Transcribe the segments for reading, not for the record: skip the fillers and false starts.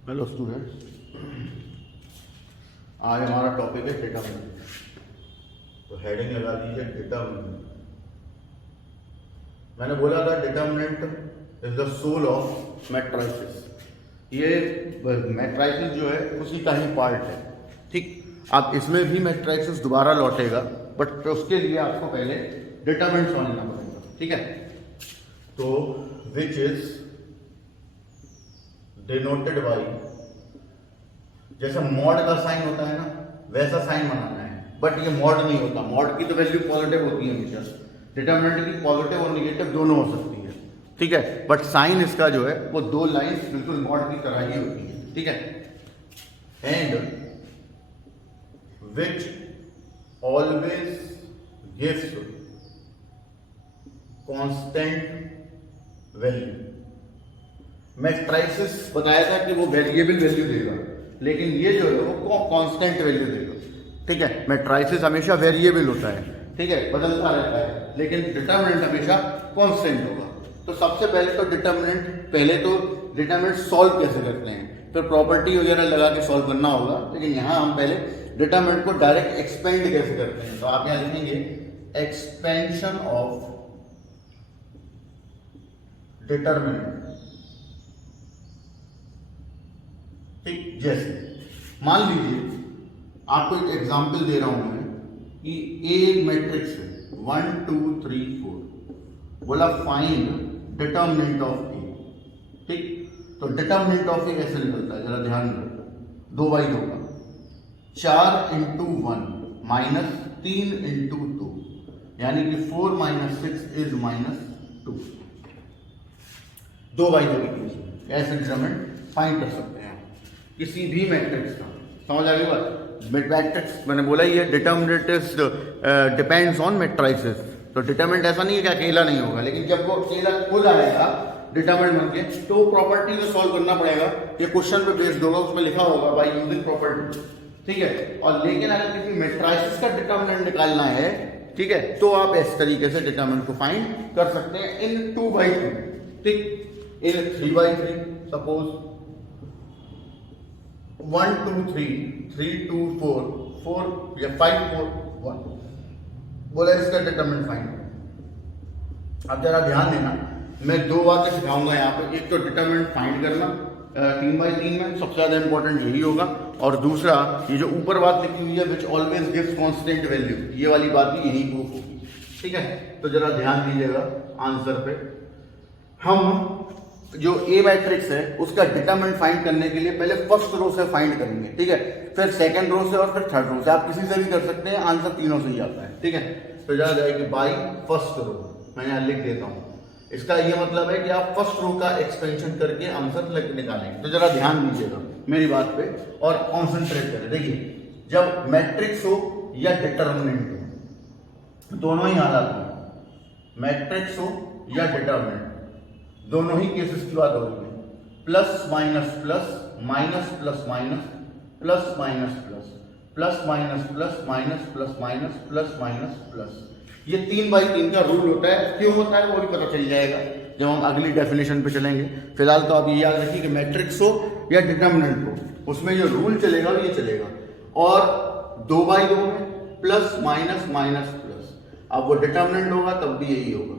Hello students, आज हमारा topic है डिटरमिनेंट। तो हेडिंग लगा दीजिए डिटरमिनेंट। मैंने बोला था determinant is the soul of matrices. ये मैट्राइसिस जो है उसी का ही पार्ट है। ठीक, अब इसमें भी मैट्राइसिस दोबारा लौटेगा, बट उसके लिए आपको पहले डिटरमिनेंट समझना पड़ेगा। ठीक है, तो विच इज डिनोटेड बाई, जैसे मॉड का साइन होता है ना, वैसा साइन बनाना है। बट ये मॉड नहीं होता, मॉड की तो वैल्यू पॉजिटिव होती है हमेशा, डिटरमिनेंट की पॉजिटिव और निगेटिव दोनों हो सकती है। ठीक है, बट साइन इसका जो है वो दो लाइंस बिल्कुल मॉड की तरह ही होती है। ठीक है, and which always gives constant value. Matrices बताया था कि वो वेरिएबल वैल्यू देगा, लेकिन ये जो है वो कांस्टेंट वैल्यू देगा। ठीक है, मैट्राइसिस हमेशा वेरिएबल होता है, ठीक है, बदलता रहता है, लेकिन डिटरमिनेंट हमेशा कांस्टेंट होगा। तो सबसे पहले तो डिटरमिनेंट सॉल्व कैसे करते हैं, फिर प्रॉपर्टी वगैरह लगा के सॉल्व करना होगा, लेकिन यहां हम पहले डिटरमिनेंट को डायरेक्ट एक्सपेंड कैसे करते हैं। तो आप यहां लिखेंगे एक्सपेंशन ऑफ डिटरमिनेंट। ठीक, जैसे मान लीजिए आपको एक एग्जांपल दे रहा हूं मैं कि ए एक मैट्रिक्स है 1 2 3 4, बोला फाइंड डिटरमिनेंट ऑफ ए। ठीक, तो डिटरमिनेंट ऑफ ए कैसे निकलता है, जरा ध्यान दो। 2/2 का 4 इंटू 1 माइनस 3 इंटू 2, यानी कि 4 - 6 इज -2। 2/2 की केस में ऐसे डिटरमिनेंट फाइंड कर सकते हैं किसी भी मैट्रिक्स का। समझ आ गई बात। मैट्रिक्स मैंने बोला ये डिटरमिनेंट डिपेंड्स ऑन मैट्राइसिस। तो डिटरमिनेंट ऐसा नहीं है कि अकेला नहीं होगा, लेकिन जब वो अकेला खुद आएगा डिटरमिनेंट बन के, तो प्रॉपर्टी में सॉल्व करना पड़ेगा। ये क्वेश्चन पे बेस्ड होगा, उसमें लिखा होगा बाय यूजिंग प्रॉपर्टी। ठीक है, और लेकिन अगर किसी मैट्राइसिस का डिटरमिनेंट निकालना है, ठीक है, तो आप इस तरीके से डिटरमिनेंट को फाइंड कर सकते हैं इन 2/2। ठीक, इन 3/3 सपोज 1 2 3 3 2 4 4 या 5 4 1, बोला इसका डिटरमिनेंट फाइंड। अब जरा ध्यान देना, मैं दो बातें सिखाऊंगा यहाँ पे। एक तो डिटरमिनेंट फाइंड करना 3/3 में सबसे ज्यादा इंपॉर्टेंट यही होगा, और दूसरा ये जो ऊपर बात लिखी हुई है which always gives constant value, ये वाली बात भी यही प्रूफ होगी। ठीक है, तो जरा ध्यान दीजिएगा आंसर पे। हम जो ए मैट्रिक्स है उसका डिटरमिनेंट फाइंड करने के लिए पहले फर्स्ट रो से फाइंड करेंगे। ठीक है, फिर सेकंड रो से और फिर थर्ड रो से। आप किसी से भी कर सकते हैं, आंसर तीनों से ही आता है। ठीक है, तो जरा जाएगी बाई फर्स्ट रो, मैं यहां लिख देता हूं। इसका ये मतलब है कि आप फर्स्ट रो का एक्सपेंशन करके आंसर निकालेंगे। तो जरा ध्यान दीजिएगा मेरी बात पे और कॉन्सेंट्रेट करें। देखिए, जब मैट्रिक्स हो या डिटरमिनेंट हो, दोनों ही हालात में, मैट्रिक्स हो या डिटरमिनेंट, दोनों ही केसेस की बात हो रही है। Plus minus plus, minus plus minus, plus minus plus, plus minus plus, minus plus minus, plus minus plus, ये 3/3 का रूल होता है। क्यों होता है वो भी पता चल जाएगा जब हम अगली डेफिनेशन पे चलेंगे। फिलहाल तो आप ये याद रखिए कि मैट्रिक्स हो या डिटरमिनेंट हो, उसमें जो रूल चलेगा ये चलेगा। और 2/2 में प्लस माइनस माइनस प्लस, अब वो डिटरमिनेंट होगा तब भी यही होगा।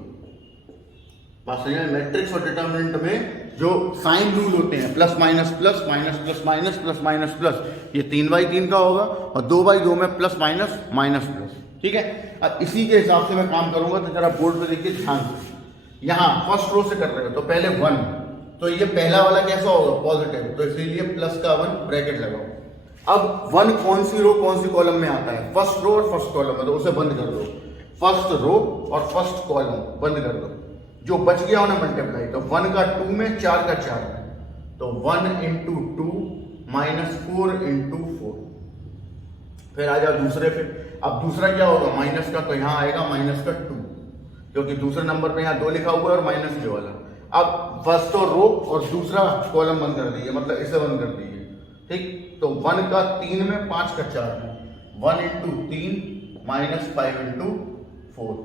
बात सही है। मैट्रिक्स और डिटरमिनेंट में जो साइन रूल होते हैं plus minus plus, minus plus minus, plus minus plus, ये 3/3 का होगा, और 2/2 में प्लस माइनस माइनस प्लस। ठीक है, अब इसी के हिसाब से मैं काम करूंगा। तो जरा बोर्ड पे देखिए ध्यान से। यहां फर्स्ट रो से कर रहे हो तो पहले 1, तो ये पहला वाला कैसा होगा, पॉजिटिव, तो इसीलिए प्लस का 1 ब्रैकेट लगाओ। अब 1 कौन सी रो कौन सी कॉलम में आता है, फर्स्ट रो और फर्स्ट कॉलम में, तो उसे बंद कर दो। फर्स्ट रो और फर्स्ट कॉलम बंद कर दो, जो बच गया उन्हें मल्टीप्लाई। तो 1 का 2 में, 4 का 4 में, तो 1 × 2 -4 × 4। फिर आ जाओ दूसरे पे। अब दूसरा क्या होगा, माइनस का, तो यहां आएगा माइनस का 2, क्योंकि दूसरे नंबर पे यहां 2 लिखा हुआ है और माइनस ये वाला। अब फर्स्ट और रो और दूसरा कॉलम बंद कर दीजिए, मतलब इसे बंद कर दीजिए। ठीक, तो 1 का 3 में, 5 का 4 में, 1 × 3 -5 × 4,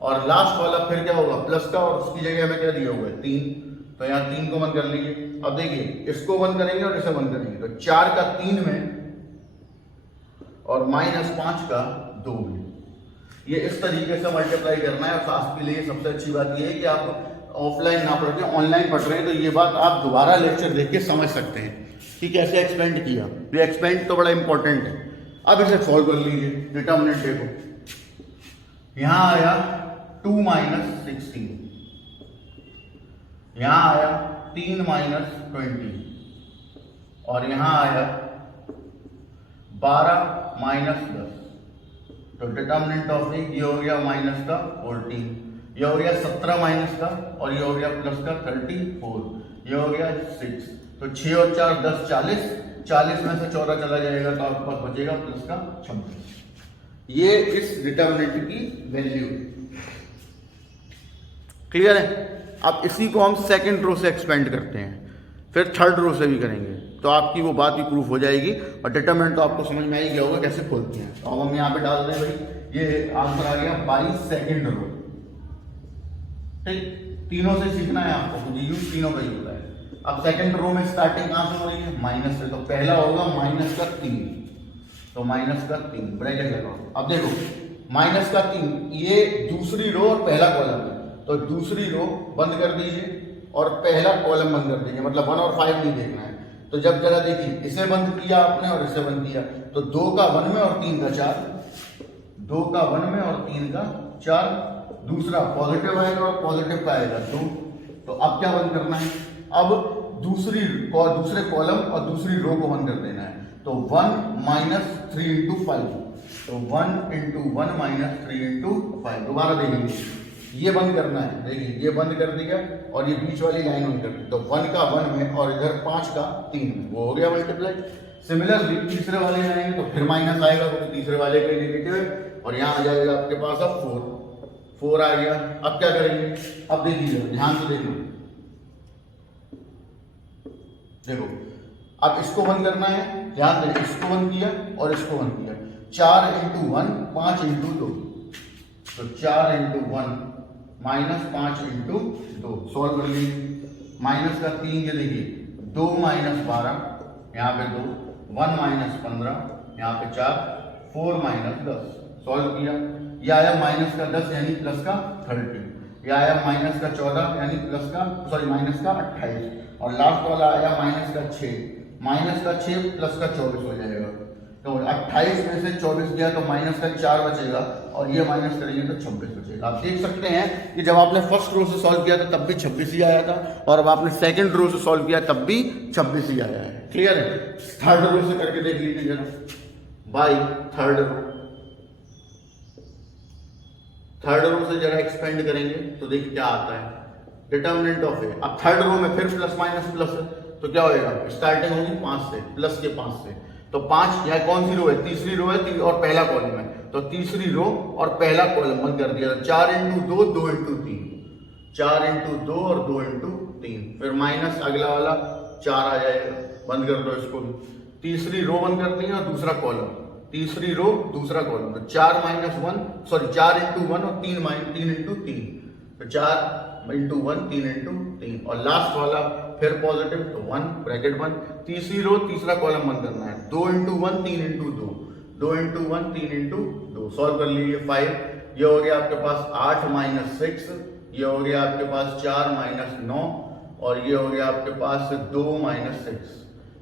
और लास्ट वाला फिर क्या होगा, प्लस का, और उसकी जगह में क्या दिया हुआ है 3, तो यहाँ 3 को बंद कर लीजिए। अब देखिए इसको 1 करेंगे और इसे 1 करेंगे तो 4 का 3 में और -5 का 2 में, ये इस तरीके से मल्टीप्लाई करना है। और आपके लिए सबसे अच्छी बात ये है कि आप ऑफलाइन ना पढ़ के ऑनलाइन पढ़ रहे हैं, तो ये बात आप दोबारा लेक्चर देख के समझ सकते हैं कि कैसे एक्सपेंड किया। ये एक्सपेंड तो बड़ा इंपॉर्टेंट है। अब इसे सॉल्व कर लीजिए। डिटर्मिनेंट देखो, यहां आया 2 - 16, यहां आया 3 - 20 और यहां आया 12 - 10। तो डिटर्मिनेंट ऑफ ये हो गया माइनस का 14, ये हो गया 17 माइनस का, और ये हो गया प्लस का 34, ये हो गया 6। तो 6 और 4 10 40, 40 में से 14 चला जाएगा तो आपके पास बचेगा प्लस का 26। ये इस डिटर्मिनेंट की वैल्यू। क्लियर है? अब इसी को हम सेकंड रो से एक्सपेंड करते हैं, फिर थर्ड रो से भी करेंगे, तो आपकी वो बात भी प्रूफ हो जाएगी। और डिटरमिनेंट तो आपको समझ में आ ही गया होगा कैसे खोलते हैं। तो अब हम यहाँ पे डाल रहे हैं भाई, ये आंसर आ गया बाई सेकंड रो। ठीक, तीनों से सीखना है आपको, क्योंकि यूज तीनों का ही होता है। अब सेकंड रो में स्टार्टिंग कहां से हो रही है? माइनस से। तो पहला होगा माइनस का 3, तो माइनस का 3 ब्रैकेट लगाओ। अब देखो माइनस का 3, ये दूसरी रो और पहला कॉलम है, तो दूसरी रो बंद कर दीजिए और पहला कॉलम बंद कर दीजिए, मतलब 1 और 5 नहीं देखना है। तो जब जरा देखिए, इसे बंद किया आपने और इसे बंद किया, तो 2 का 1 में और 3 का 4, 2 का 1 में और 3 का 4, दूसरा पॉजिटिव आएगा और पॉजिटिव का आएगा 2। तो अब क्या बंद करना है? अब दूसरे कॉलम और दूसरी रो को बंद कर देना है। तो 1 - 3 × 5, तो 1 × 1 - 3 × 5। दोबारा देखेंगे, ये बंद करना है। देखिए ये बंद कर दिया और ये बीच वाली लाइन बंद कर दी, तो 1 का 1 में और इधर 5 का 3 में, वो हो गया मल्टीप्लाई। सिमिलरली तीसरे वाले में आएंगे तो फिर माइनस आएगा, क्योंकि तीसरे वाले का नेगेटिव है, और यहाँ आ जाएगा आपके पास अब 4 आ गया। अब क्या करेंगे? अब देखिए ध्यान से देखो, देखो अब इसको बंद करना है, ध्यान दें, इसको बंद किया और इसको बंद किया। 4 × 1 5 × 2, तो 4 × 1 - 5 × 2, सॉल्व कर लीजिए। माइनस का 3, ये देखिए 2 - 12, यहाँ पे 2, 1 - 15, यहाँ पे 4, 4 - 10, सॉल्व किया। यह आया माइनस का 10 यानी प्लस का 30, यह आया माइनस का 14 यानी प्लस का माइनस का 28, और लास्ट वाला आया माइनस का 6, माइनस का 6 प्लस का 24 हो जाएगा। तो 28 में से 24 गया तो माइनस का 4 बचेगा, और ये माइनस करेंगे तो 26 बचेगा। आप देख सकते हैं कि जब आपने फर्स्ट रो से सॉल्व किया था तब भी 26 ही आया था, और अब आपने सेकंड रो से सॉल्व किया तब भी 26 ही आया है। क्लियर है? थर्ड रो से करके देख लीजिए जरा, by third row. Third row से जरा एक्सपेंड करेंगे तो देखिए क्या आता है। डिटर्मिनेंट ऑफ ए, अब थर्ड रो में फिर प्लस माइनस प्लस है, तो क्या होएगा? स्टार्टिंग होगी 5 से, प्लस के 5 से, तो 5 यह कौन सी रो है? तीसरी रो है और पहला कॉलम है, तो तीसरी रो और पहला कॉलम बंद कर दिया। 4 × 2 2 × 3, 4 × 2 और 2 × 3, फिर माइनस अगला वाला 4 आ जाएगा, बंद कर दो इसको। तीसरी रो बंद कर दी और दूसरा कॉलम, तीसरी रो दूसरा कॉलम, तो 4 - 1 4 × 1 और 3 × 3, तो 4 × 1 3 × 3, और लास्ट वाला फिर पॉजिटिव, तो 1 ब्रैकेट 1। तीसरी रो तीसरा कॉलम बंद करना है, 2 × 1 3 × 2, 2 × 1 3 × 2, सॉल्व कर लीजिए। 5, ये हो गया आपके पास 8 - 6, ये हो गया आपके पास 4 - 9, और ये हो गया आपके पास 2 - 6,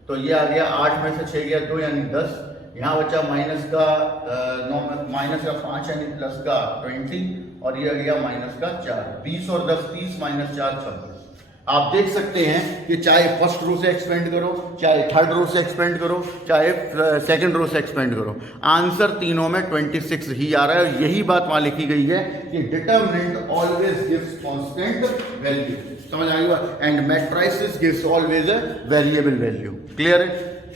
तो ये आ गया 8 में से 6 गया 2 यानी 10, यहाँ बचा माइनस का 9 माइनस का 5 यानी प्लस का 20, और ये आ गया माइनस का 4, 20 और 10 30 - 4 26। आप देख सकते हैं कि चाहे फर्स्ट रो से एक्सपेंड करो, चाहे थर्ड रो से एक्सपेंड करो, चाहे सेकंड रो से एक्सपेंड करो, आंसर तीनों में 26 ही आ रहा है। और यही बात वहां लिखी गई है कि determinant always gives constant value, समझ आ गया, and matrices gives always a variable value. Clear है?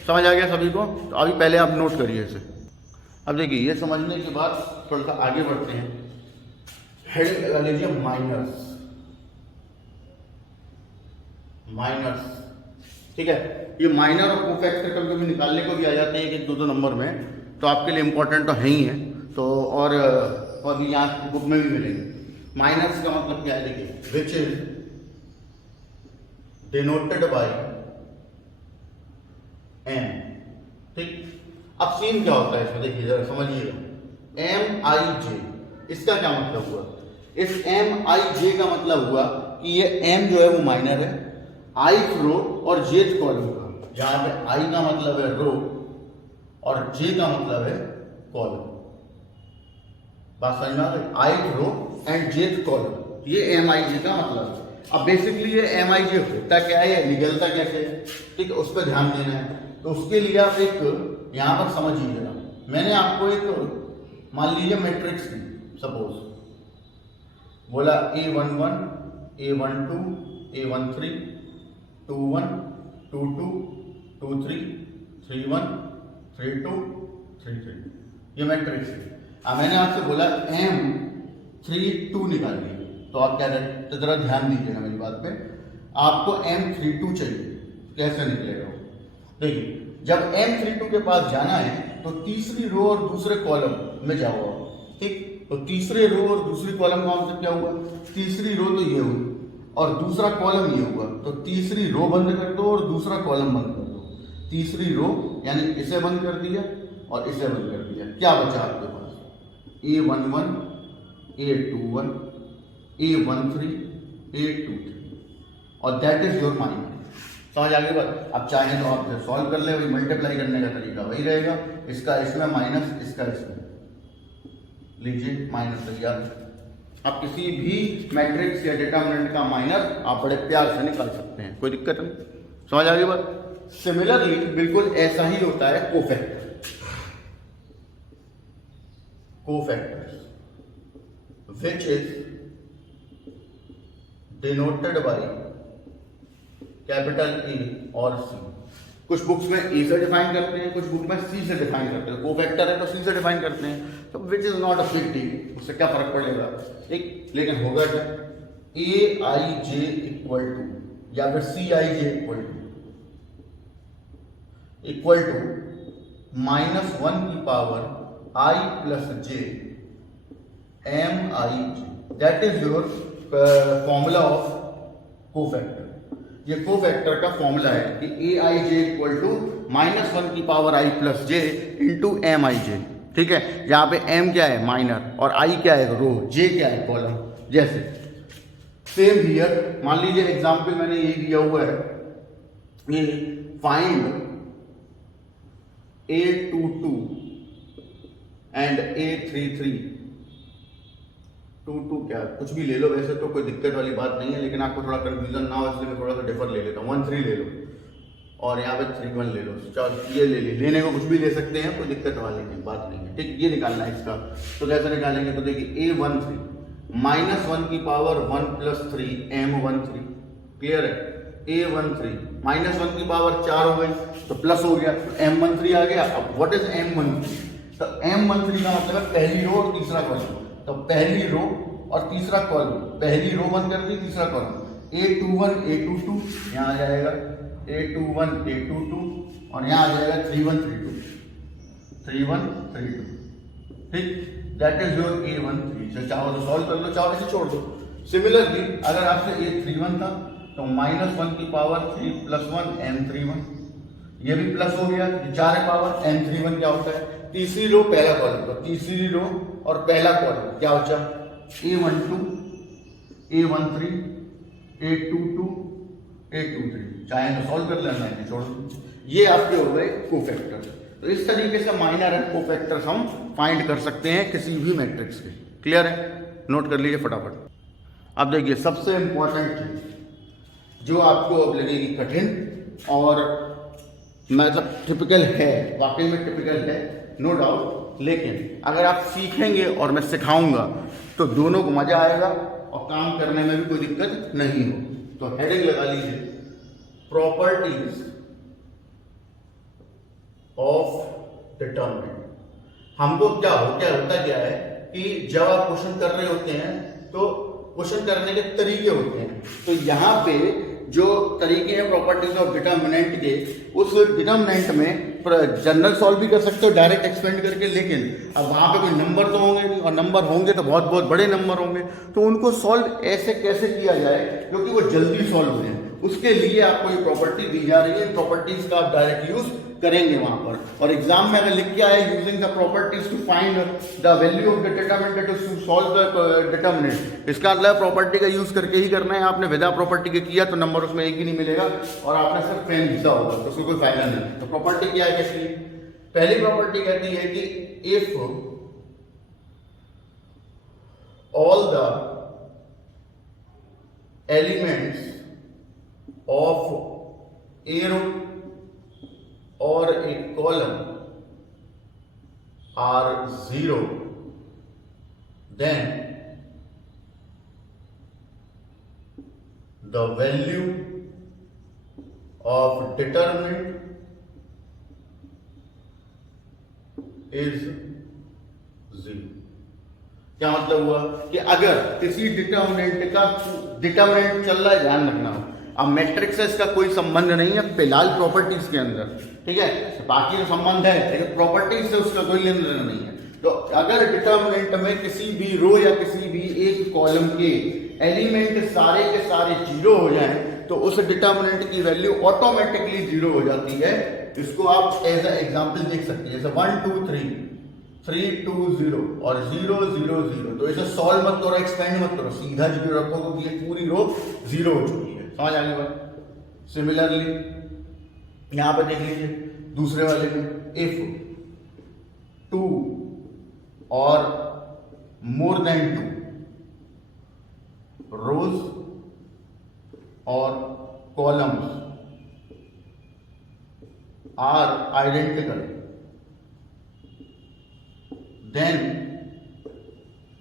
समझ आ गया सभी को? तो अभी पहले आप नोट करिए इसे। अब देखिए ये समझने के बाद थोड़ा सा आगे बढ़ते हैं। हेडिंग लगा लीजिए माइनस, माइनस, ठीक है। ये माइनर और कोफैक्टर कभी कभी निकालने को भी आ जाते हैं एक 2 नंबर में, तो आपके लिए इंपॉर्टेंट तो है ही है। तो और अभी यहाँ बुक में भी मिलेंगे। माइनस का मतलब क्या है? देखिए, which is denoted by M, ठीक। अब सीन क्या होता है इसमें, देखिए जरा समझिएगा। एम आई जे, इसका क्या मतलब हुआ? इस एम आई जे का मतलब हुआ कि ये एम जो है वो माइनर है, आई रो और जे कॉलम का। जहां पे आई का मतलब है रो और जे का मतलब है कॉलम। बात समझ में आ गई? आई रो एंड जे कॉलम, ये एम आई जे का मतलब है। अब बेसिकली ये एम आई जे होता क्या है, निकलता कैसे है, ठीक है, उस पर ध्यान देना है। तो उसके लिए आप एक यहां पर समझिएगा, मैंने आपको एक मान लीजिए मैट्रिक्स दी, सपोज बोला A11, A12, A13, 21, 22, 23, 31, 32, 33, ये मैट्रिक्स है। अब मैंने आपसे बोला M32 निकालिए, तो आप क्या करें, तो जरा ध्यान दीजिएगा मेरी बात पे। आपको M32 चाहिए, कैसे निकलेगा? देखिए, जब M32 के पास जाना है तो तीसरी रो और दूसरे कॉलम में जाओ, ठीक। तो तीसरे रो और दूसरी कॉलम का मतलब क्या हुआ? तीसरी रो तो ये हुई और दूसरा कॉलम ये हुआ, तो तीसरी रो बंद कर दो और दूसरा कॉलम बंद कर दो। तीसरी रो यानी इसे बंद कर दिया और इसे बंद कर दिया, क्या बचा आपके पास? A11, A21, A13, A23 और दैट इज योर माइनर। समझ आ गई बात? अब चाहे तो आप सॉल्व कर ले, वही मल्टीप्लाई करने का तरीका वही रहेगा, इसका इसमें माइनस, इसका इसमें, लीजिए माइनस लग गया। आप किसी भी मैट्रिक्स या डिटरमिनेंट का माइनर आप बड़े प्यार से निकाल सकते हैं, कोई दिक्कत नहीं। समझ आ गई बात? सिमिलरली बिल्कुल ऐसा ही होता है cofactor. Cofactors which is denoted by capital A और सी। कुछ बुक्स में ए से डिफाइन करते हैं, कुछ बुक में सी से डिफाइन करते हैं। कोफैक्टर है तो सी से डिफाइन करते हैं, तो which is not a big deal, उससे क्या फर्क पड़ेगा, ठीक। लेकिन होगा क्या, ए आई जे इक्वल टू या फिर सी आई जे इक्वल टू -1 की power I plus J M I J, that is your formula of cofactor. ये कोफैक्टर का फॉर्मूला है कि A I J equal to -1 की power I plus J into M I J, ठीक है। यहाँ पे एम क्या है, माइनर, और आई क्या है, रो, जे क्या है, कॉलम। जैसे सेम हियर, मान लीजिए एग्जाम्पल मैंने ये दिया हुआ है, ये फाइंड A22 एंड A33, 22 क्या, कुछ भी ले लो, वैसे तो कोई दिक्कत वाली बात नहीं है, लेकिन आपको थोड़ा कंफ्यूजन ना हो इसलिए मैं थोड़ा सा डिफर ले लेता हूँ। 13 ले लो और यहाँ पे 31 ले लो, ये लेने को कुछ भी ले सकते हैं, कोई दिक्कत वाली बात नहीं है, ठीक। ये निकालना है इसका, तो कैसे निकालेंगे, तो देखिए A13 -1 की पावर 1 प्लस 3 M13, क्लियर है। A13 -1 की पावर 4 हो गई तो प्लस हो गया, तो M13 आ गया। अब व्हाट इज M13? तो M13 का मतलब है पहली रो और तीसरा कॉलम, तो पहली रो और तीसरा कॉलम, पहली रो बंद कर दी, तीसरा कॉलम, A21 A22 यहाँ आ जाएगा, A21 A22 और यहाँ आ जाएगा 31 32, ठीक। That is your A13। चाहो तो सॉल्व कर लो, चाहो ऐसे छोड़ दो। सिमिलरली अगर आपसे A31 था तो -1 की पावर 3 + 1 M31, ये भी प्लस हो गया, 4 पावर M31 क्या होता है, तीसरी रो पहला कॉलम, तो तीसरी रो और पहला कॉलम क्या बचा, A12 A13 A22 A23, चाहे तो सॉल्व कर लेना है, छोड़ दो। ये आपके हो गए कोफैक्टर। तो इस तरीके से माइनर एंड कोफैक्टर्स हम फाइंड कर सकते हैं किसी भी मैट्रिक्स के। क्लियर है? नोट कर लीजिए फटाफट। अब देखिए सबसे इंपॉर्टेंट चीज जो आपको अब लगेगी कठिन और मतलब टिपिकल है, वाकई में टिपिकल है, नो डाउट, लेकिन अगर आप सीखेंगे और मैं सिखाऊंगा तो दोनों को मजा आएगा और काम करने में भी कोई दिक्कत नहीं हो। तो हेडिंग लगा लीजिए, प्रॉपर्टीज ऑफ डिटरमिनेंट। हमको क्या होता क्या है कि जब आप क्वेश्चन कर रहे होते हैं तो क्वेश्चन करने के तरीके होते हैं, तो यहाँ पे जो तरीके हैं प्रॉपर्टीज ऑफ डिटरमिनेंट के, उस डिटरमिनेंट में जनरल सॉल्व भी कर सकते हो डायरेक्ट एक्सपेंड करके, लेकिन अब वहाँ पे कोई नंबर तो होंगे नहीं, और नंबर होंगे तो बहुत बहुत बड़े नंबर होंगे, तो उनको सॉल्व ऐसे कैसे किया जाए क्योंकि वो जल्दी सॉल्व हो जाए, उसके लिए आपको ये प्रॉपर्टी दी जा रही है। प्रॉपर्टीज का आप डायरेक्ट यूज करेंगे वहां पर, और एग्जाम में अगर लिख के आए using the properties to find the value of the determinant to solve the determinant, इसका मतलब प्रॉपर्टी का यूज करके ही करना है। आपने विदा प्रॉपर्टी के किया तो नंबर उसमें एक ही नहीं मिलेगा और आपने सिर्फ पेन घिसा होगा, तो उसको कोई फायदा नहीं। तो प्रॉपर्टी क्या है कैसी? पहली प्रॉपर्टी कहती है कि if all the elements of a row or a column are 0, then the value of determinant is 0। क्या मतलब हुआ कि अगर किसी डिटर्मिनेंट चल रहा है, ध्यान रखना, अब मैट्रिक्स से इसका कोई संबंध नहीं है फिलहाल प्रॉपर्टीज के अंदर, ठीक है, बाकी जो संबंध है लेकिन प्रॉपर्टीज से उसका कोई लेन देन नहीं है। तो अगर डिटर्मिनेंट में किसी भी रो या किसी भी एक कॉलम के एलिमेंट सारे के सारे जीरो हो जाएं तो उस डिटर्मिनेंट की वैल्यू ऑटोमेटिकली जीरो हो जाती है। इसको आप एज ए एग्जांपल देख सकते हैं, जैसे 1 2 3 3 2 0 और 0 0 0। तो इसे सॉल्व मत करो, एक्सपेंड मत करो, सीधा जीरो रखो क्योंकि ये पूरी रो जीरो हो चुकी है। समझ आ गई बात? सिमिलरली यहां पे देख लीजिए दूसरे वाले में, इफ 2 और मोर देन 2 रोज और columns are identical, then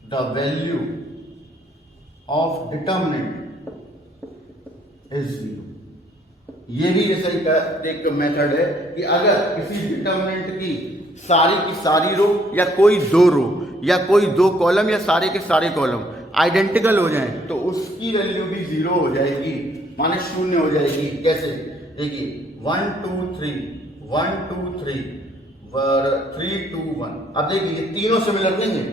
the value of determinant is 0। ये भी जैसा एक मेथड है कि अगर किसी डिटर्मिनेंट की सारी रो या कोई दो रो या कोई दो कॉलम या सारे के सारे कॉलम आइडेंटिकल हो जाएं तो उसकी वैल्यू भी 0 हो जाएगी, माने शून्य हो जाएगी। कैसे? देखिए 1 2 3 1 2 3 3 2 1। अब देखिए ये तीनों सिमिलर नहीं है,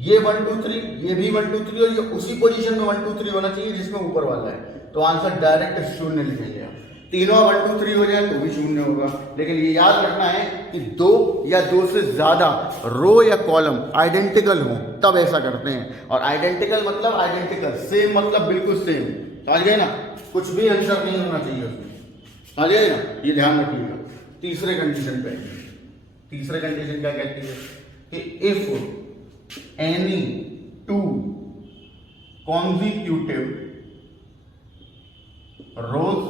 ये 1 2 3 ये भी 1 2 3 और ये उसी पोजीशन में 1 2 3 होना चाहिए जिसमें ऊपर वाला है, तो आंसर डायरेक्ट शून्य लिखेंगे। तीनों 1 2 3 हो जाए तो भी शून्य होगा। लेकिन ये याद रखना है कि दो या दो से ज्यादा रो या कॉलम आइडेंटिकल हो तब ऐसा करते हैं, और आइडेंटिकल मतलब आइडेंटिकल, सेम मतलब बिल्कुल सेम। समझ गए ना? कुछ भी आंसर नहीं होना चाहिए उसमें, समझ गए ना? ये ध्यान रखिएगा। तीसरे कंडीशन पे, तीसरे कंडीशन क्या कहती है कि if any two consecutive rows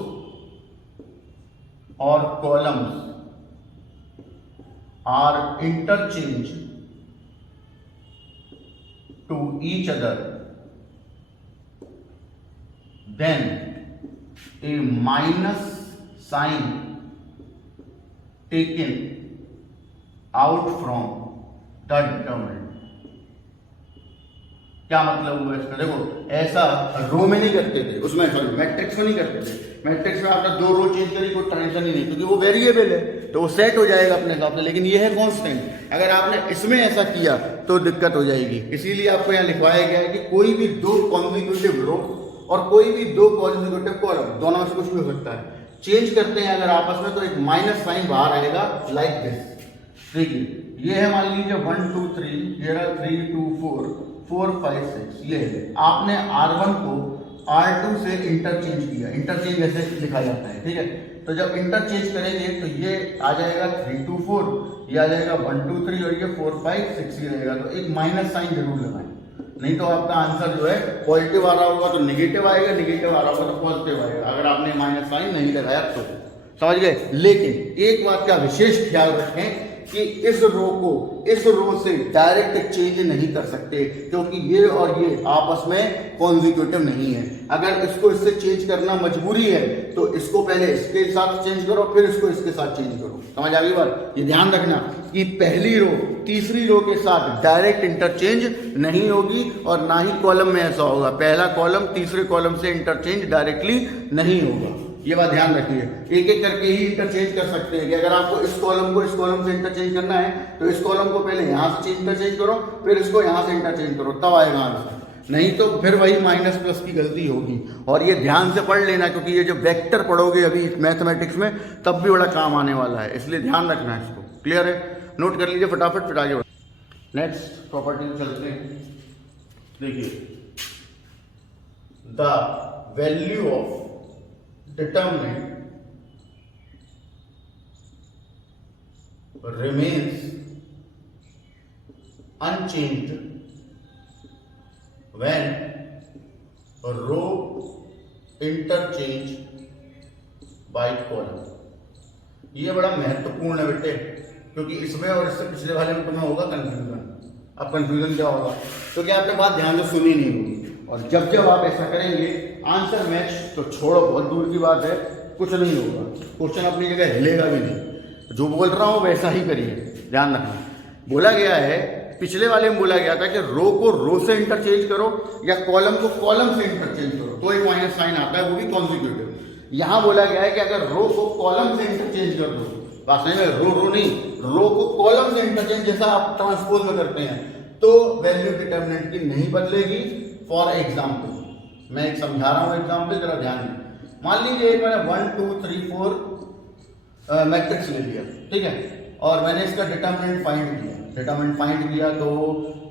और columns are interchange to each other, then a minus sign taken out from the determinant. क्या मतलब हुआ इसका? देखो ऐसा रो में नहीं करते थे, उसमें सॉरी मैट्रिक्स में नहीं करते थे। मैट्रिक्स में आपने दो रो चेंज करी कोई टेंशन ही नहीं, क्योंकि वो वेरिएबल है तो वो सेट हो जाएगा अपने हिसाब से, लेकिन ये है कांस्टेंट। अगर आपने इसमें ऐसा किया तो दिक्कत हो जाएगी। इसीलिए आपको यहाँ लिखवाया गया है कि कोई भी दो कॉन्जिक्यूटिव रो और कोई भी दो कॉन्जिक्यूटिव कॉलम, दोनों में से कुछ भी हो सकता है, चेंज करते हैं अगर आपस में तो एक माइनस साइन बाहर आएगा लाइक दिस। देखिए ये है मान लीजिए 1 2 3, ये रहा 3 2 4 4 5 6, ये है। आपने R1 को R2 से इंटरचेंज किया, इंटरचेंज जैसे लिखा जाता है, ठीक है। तो जब इंटरचेंज करेंगे तो ये आ जाएगा 3 2 4, ये आ जाएगा 1 2 3 और ये 4 5 6 ही रहेगा। तो एक माइनस साइन जरूर लगाएं, नहीं तो आपका आंसर जो है पॉजिटिव आ रहा होगा तो निगेटिव आएगा, निगेटिव आ रहा होगा तो पॉजिटिव आएगा, अगर आपने माइनस साइन नहीं लगाया तो। समझ गए? लेकिन एक बात का विशेष ख्याल रखें कि इस रो को इस रो से डायरेक्ट चेंज नहीं कर सकते, क्योंकि ये और ये आपस में कॉन्जिक्यूटिव नहीं है। अगर इसको इससे चेंज करना मजबूरी है तो इसको पहले इसके साथ चेंज करो, फिर इसको इसके साथ चेंज करो। समझ आ गई बात? ये ध्यान रखना कि पहली रो तीसरी रो के साथ डायरेक्ट इंटरचेंज नहीं होगी और ना ही कॉलम में ऐसा होगा, पहला कॉलम तीसरे कॉलम से इंटरचेंज डायरेक्टली नहीं होगा। ये बात ध्यान रखिए। एक एक करके ही इंटरचेंज कर सकते हैं कि अगर आपको इस कॉलम को इस कॉलम से इंटरचेंज करना है तो इस कॉलम को पहले यहां से इंटरचेंज करो, फिर इसको यहां से इंटरचेंज करो, तब आएगा आंसर। नहीं तो फिर वही माइनस प्लस की गलती होगी। और ये ध्यान से पढ़ लेना, क्योंकि ये जो वेक्टर पढ़ोगे अभी मैथमेटिक्स में तब भी बड़ा काम आने वाला है, इसलिए ध्यान रखना है इसको। क्लियर है? नोट कर लीजिए फटाफट, फिर आगे बढ़ो। नेक्स्ट प्रॉपर्टी चलते हैं। देखिए, the value of determinant remains unchanged when row interchange by column। ये बड़ा महत्वपूर्ण है बेटे, क्योंकि इसमें और इससे पिछले वाले में तुम्हें होगा कंफ्यूजन। अब कंफ्यूजन क्या होगा, क्योंकि आपने बात ध्यान से सुनी नहीं होगी, और जब आप ऐसा करेंगे आंसर मैच, तो छोड़ो, बहुत दूर की बात है, कुछ नहीं होगा, क्वेश्चन अपनी जगह हिलेगा भी नहीं। जो बोल रहा हूं वैसा ही करिए, ध्यान रखना। बोला गया है, पिछले वाले में बोला गया था कि रो को रो से इंटरचेंज करो या कॉलम को कॉलम से इंटरचेंज करो तो एक माइनस साइन आता है, वो भी कॉन्सिक्यूटिव। यहां बोला गया है कि अगर रो को कॉलम से इंटरचेंज कर दो, बात नहीं है, रो नहीं, रो को कॉलम से इंटरचेंज जैसा आप ट्रांसपोज में करते हैं, तो वैल्यू डिटर्मिनेंट की नहीं बदलेगी। फॉर एग्जाम्पल, मैं एक समझा रहा हूं एग्जाम्पल, जरा ध्यान दें। मान लीजिए एक मैंने 1 2 3 4 मैट्रिक्स ले लिया, ठीक है, और मैंने इसका डिटर्मिनेंट फाइंड किया। डिटर्मिनेंट फाइंड किया तो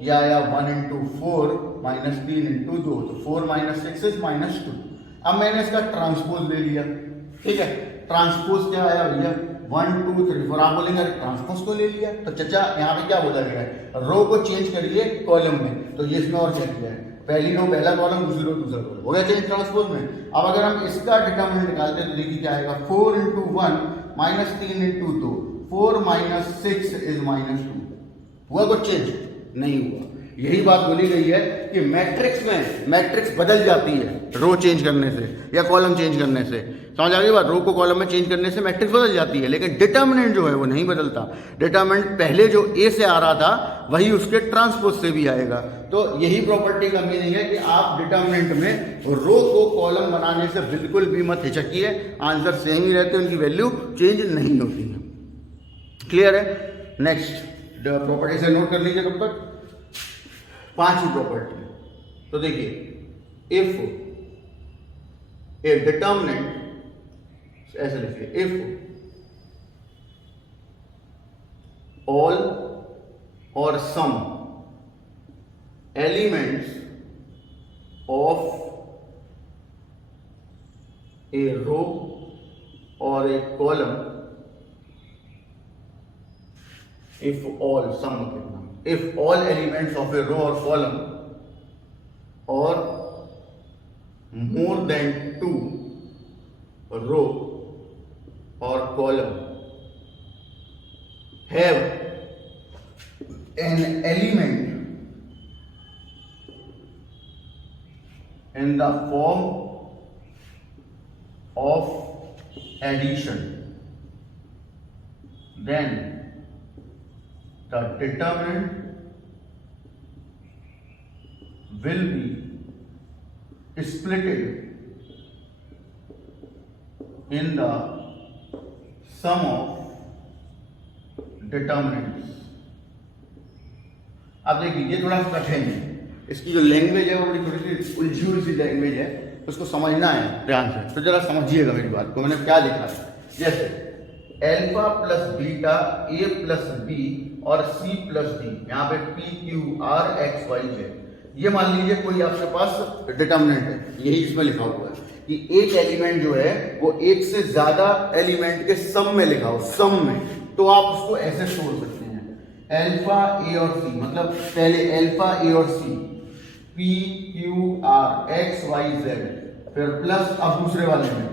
या 1 into 4 माइनस 3 into 2, तो 4 minus 6 is -2। अब मैंने इसका ट्रांसपोज ले लिया, ठीक है। ट्रांसपोज क्या आया भैया, 1 2 3 4। आप बोलेंगे ट्रांसपोज को ले लिया, तो चचा यहाँ पे क्या बोला गया है, रो को चेंज करिए कॉलम में, तो ये इसमें और चेंज किया है, पहली रो पहला कॉलम, दूसरी रो दूसरा कॉलम, हो गया चेंज ट्रांसपोज में। अब अगर हम इसका डिटर्मिनेंट निकालते हैं तो देखिए क्या आएगा, 4 into 1 minus 3 into 2, 4 minus 6 is -2। हुआ कुछ चेंज? नहीं हुआ। यही बात बोली गई है कि मैट्रिक्स में मैट्रिक्स बदल जाती है रो चेंज करने से या कॉलम चेंज करने से। समझ आ गई बात? रो को कॉलम में चेंज करने से मैट्रिक्स बदल जाती है, लेकिन डिटर्मिनेंट जो है वो नहीं बदलता। डिटर्मिनेंट पहले जो ए से आ रहा था वही उसके ट्रांसपोज से भी आएगा। तो यही प्रॉपर्टी का मीनिंग है कि आप डिटर्मिनेंट में रो को कॉलम बनाने से बिल्कुल भी मत हिचकिए, आंसर सेम ही रहते हैं, उनकी वैल्यू चेंज नहीं होती है। क्लियर है? नेक्स्ट प्रॉपर्टी से नोट कर लीजिए तब तक, 5वीं प्रॉपर्टी। तो देखिए, इफ ए डिटर्मिनेंट, ऐसे लिखिए, इफ ऑल और सम एलिमेंट्स ऑफ ए रो और ए column, if all sum if all elements of a row or column or more than 2 row or column have an element in the form of addition, then the determinant will be splitted in the sum of determinants। अब देखिए, ये थोड़ा सा कठिन है, इसकी जो language है वो बड़ी थोड़ी सी उलझी हुई लैंग्वेज है, उसको समझना है ध्यान से। तो जरा समझिएगा मेरी बात को, मैंने क्या लिखा है। जैसे alpha plus beta, A plus B और सी प्लस डी, यहाँ पे P Q R X Y Z, ये मान लीजिए कोई आपके पास डिटर्मिनेंट है, यही इसमें लिखा हुआ है कि एक एलिमेंट जो है वो एक से ज्यादा एलिमेंट के सम में लिखा हो, सम में, तो आप उसको ऐसे छोड़ सकते हैं, अल्फा ए और सी, मतलब पहले अल्फा ए और C, P Q R X Y Z, फिर प्लस अब दूसरे वाले में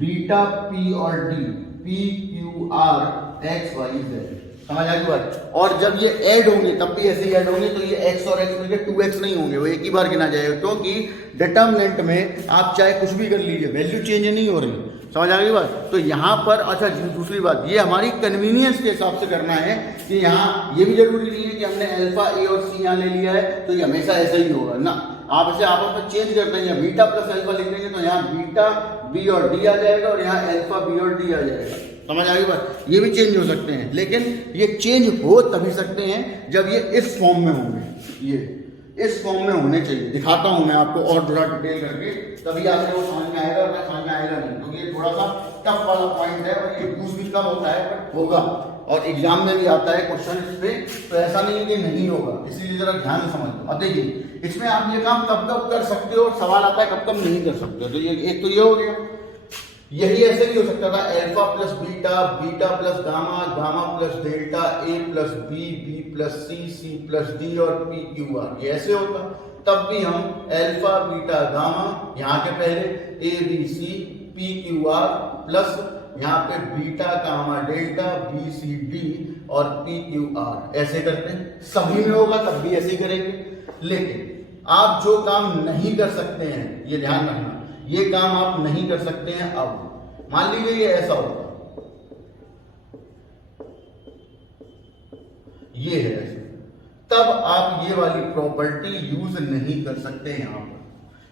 बीटा पी और D, P Q R X Y Z. समझ आ गई बात? और जब ये ऐड होंगे तब भी ऐसे ही ऐड होंगे, तो ये x और x मिलकर 2x नहीं होंगे, वो एक ही बार गिना जाएगा, क्योंकि डिटर्मिनेंट में आप चाहे कुछ भी कर लीजिए, वैल्यू चेंज नहीं हो रही। समझ आ गई बात? तो यहाँ पर अच्छा दूसरी बात, ये हमारी कन्वीनियंस के हिसाब से करना है कि यहाँ ये भी जरूरी नहीं है कि हमने अल्फा ए और सी यहाँ ले लिया है तो ये हमेशा ऐसा ही होगा ना। आप इसे आपस में चेंज कर देंगे, बीटा प्लस अल्फा लिख देंगे तो यहाँ बीटा बी और डी आ जाएगा और यहाँ अल्फा बी और डी आ जाएगा। समझ आ गई बात? ये भी चेंज हो सकते हैं, लेकिन ये चेंज हो तभी सकते हैं जब ये इस फॉर्म में होंगे, ये इस फॉर्म में होने चाहिए। दिखाता हूं मैं आपको और थोड़ा डिटेल करके, तभी आपको वो समझ में आएगा, वरना समझ में आएगा नहीं, क्योंकि ये थोड़ा सा टफ वाला पॉइंट है और ये यूज भी कम होता है बट होगा, और एग्जाम में भी आता है क्वेश्चन इस पे, तो ऐसा नहीं है कि नहीं होगा, इसीलिए जरा ध्यान से समझ लो। अब देखिए इसमें आप ये काम कब कब कर सकते हो, और सवाल आता है कब कब नहीं कर सकते हो। तो ये एक तो ये हो गया, यही ऐसे भी हो सकता था alpha plus beta, beta plus gamma, gamma plus delta, A plus B, B plus C, C plus D और पी क्यू आर, ये ऐसे होता। तब भी हम अल्फा बीटा गामा, यहाँ के पहले A B C P Q R plus यहाँ पे beta gamma delta B C D और पी क्यू आर ऐसे करते हैं। सभी में होगा तब भी ऐसे ही करेंगे। लेकिन आप जो काम नहीं कर सकते हैं, ये ध्यान रखना, ये काम आप नहीं कर सकते हैं। अब मान लीजिए ये ऐसा होगा, ये है ऐसे, तब आप ये वाली प्रॉपर्टी यूज नहीं कर सकते यहां पर,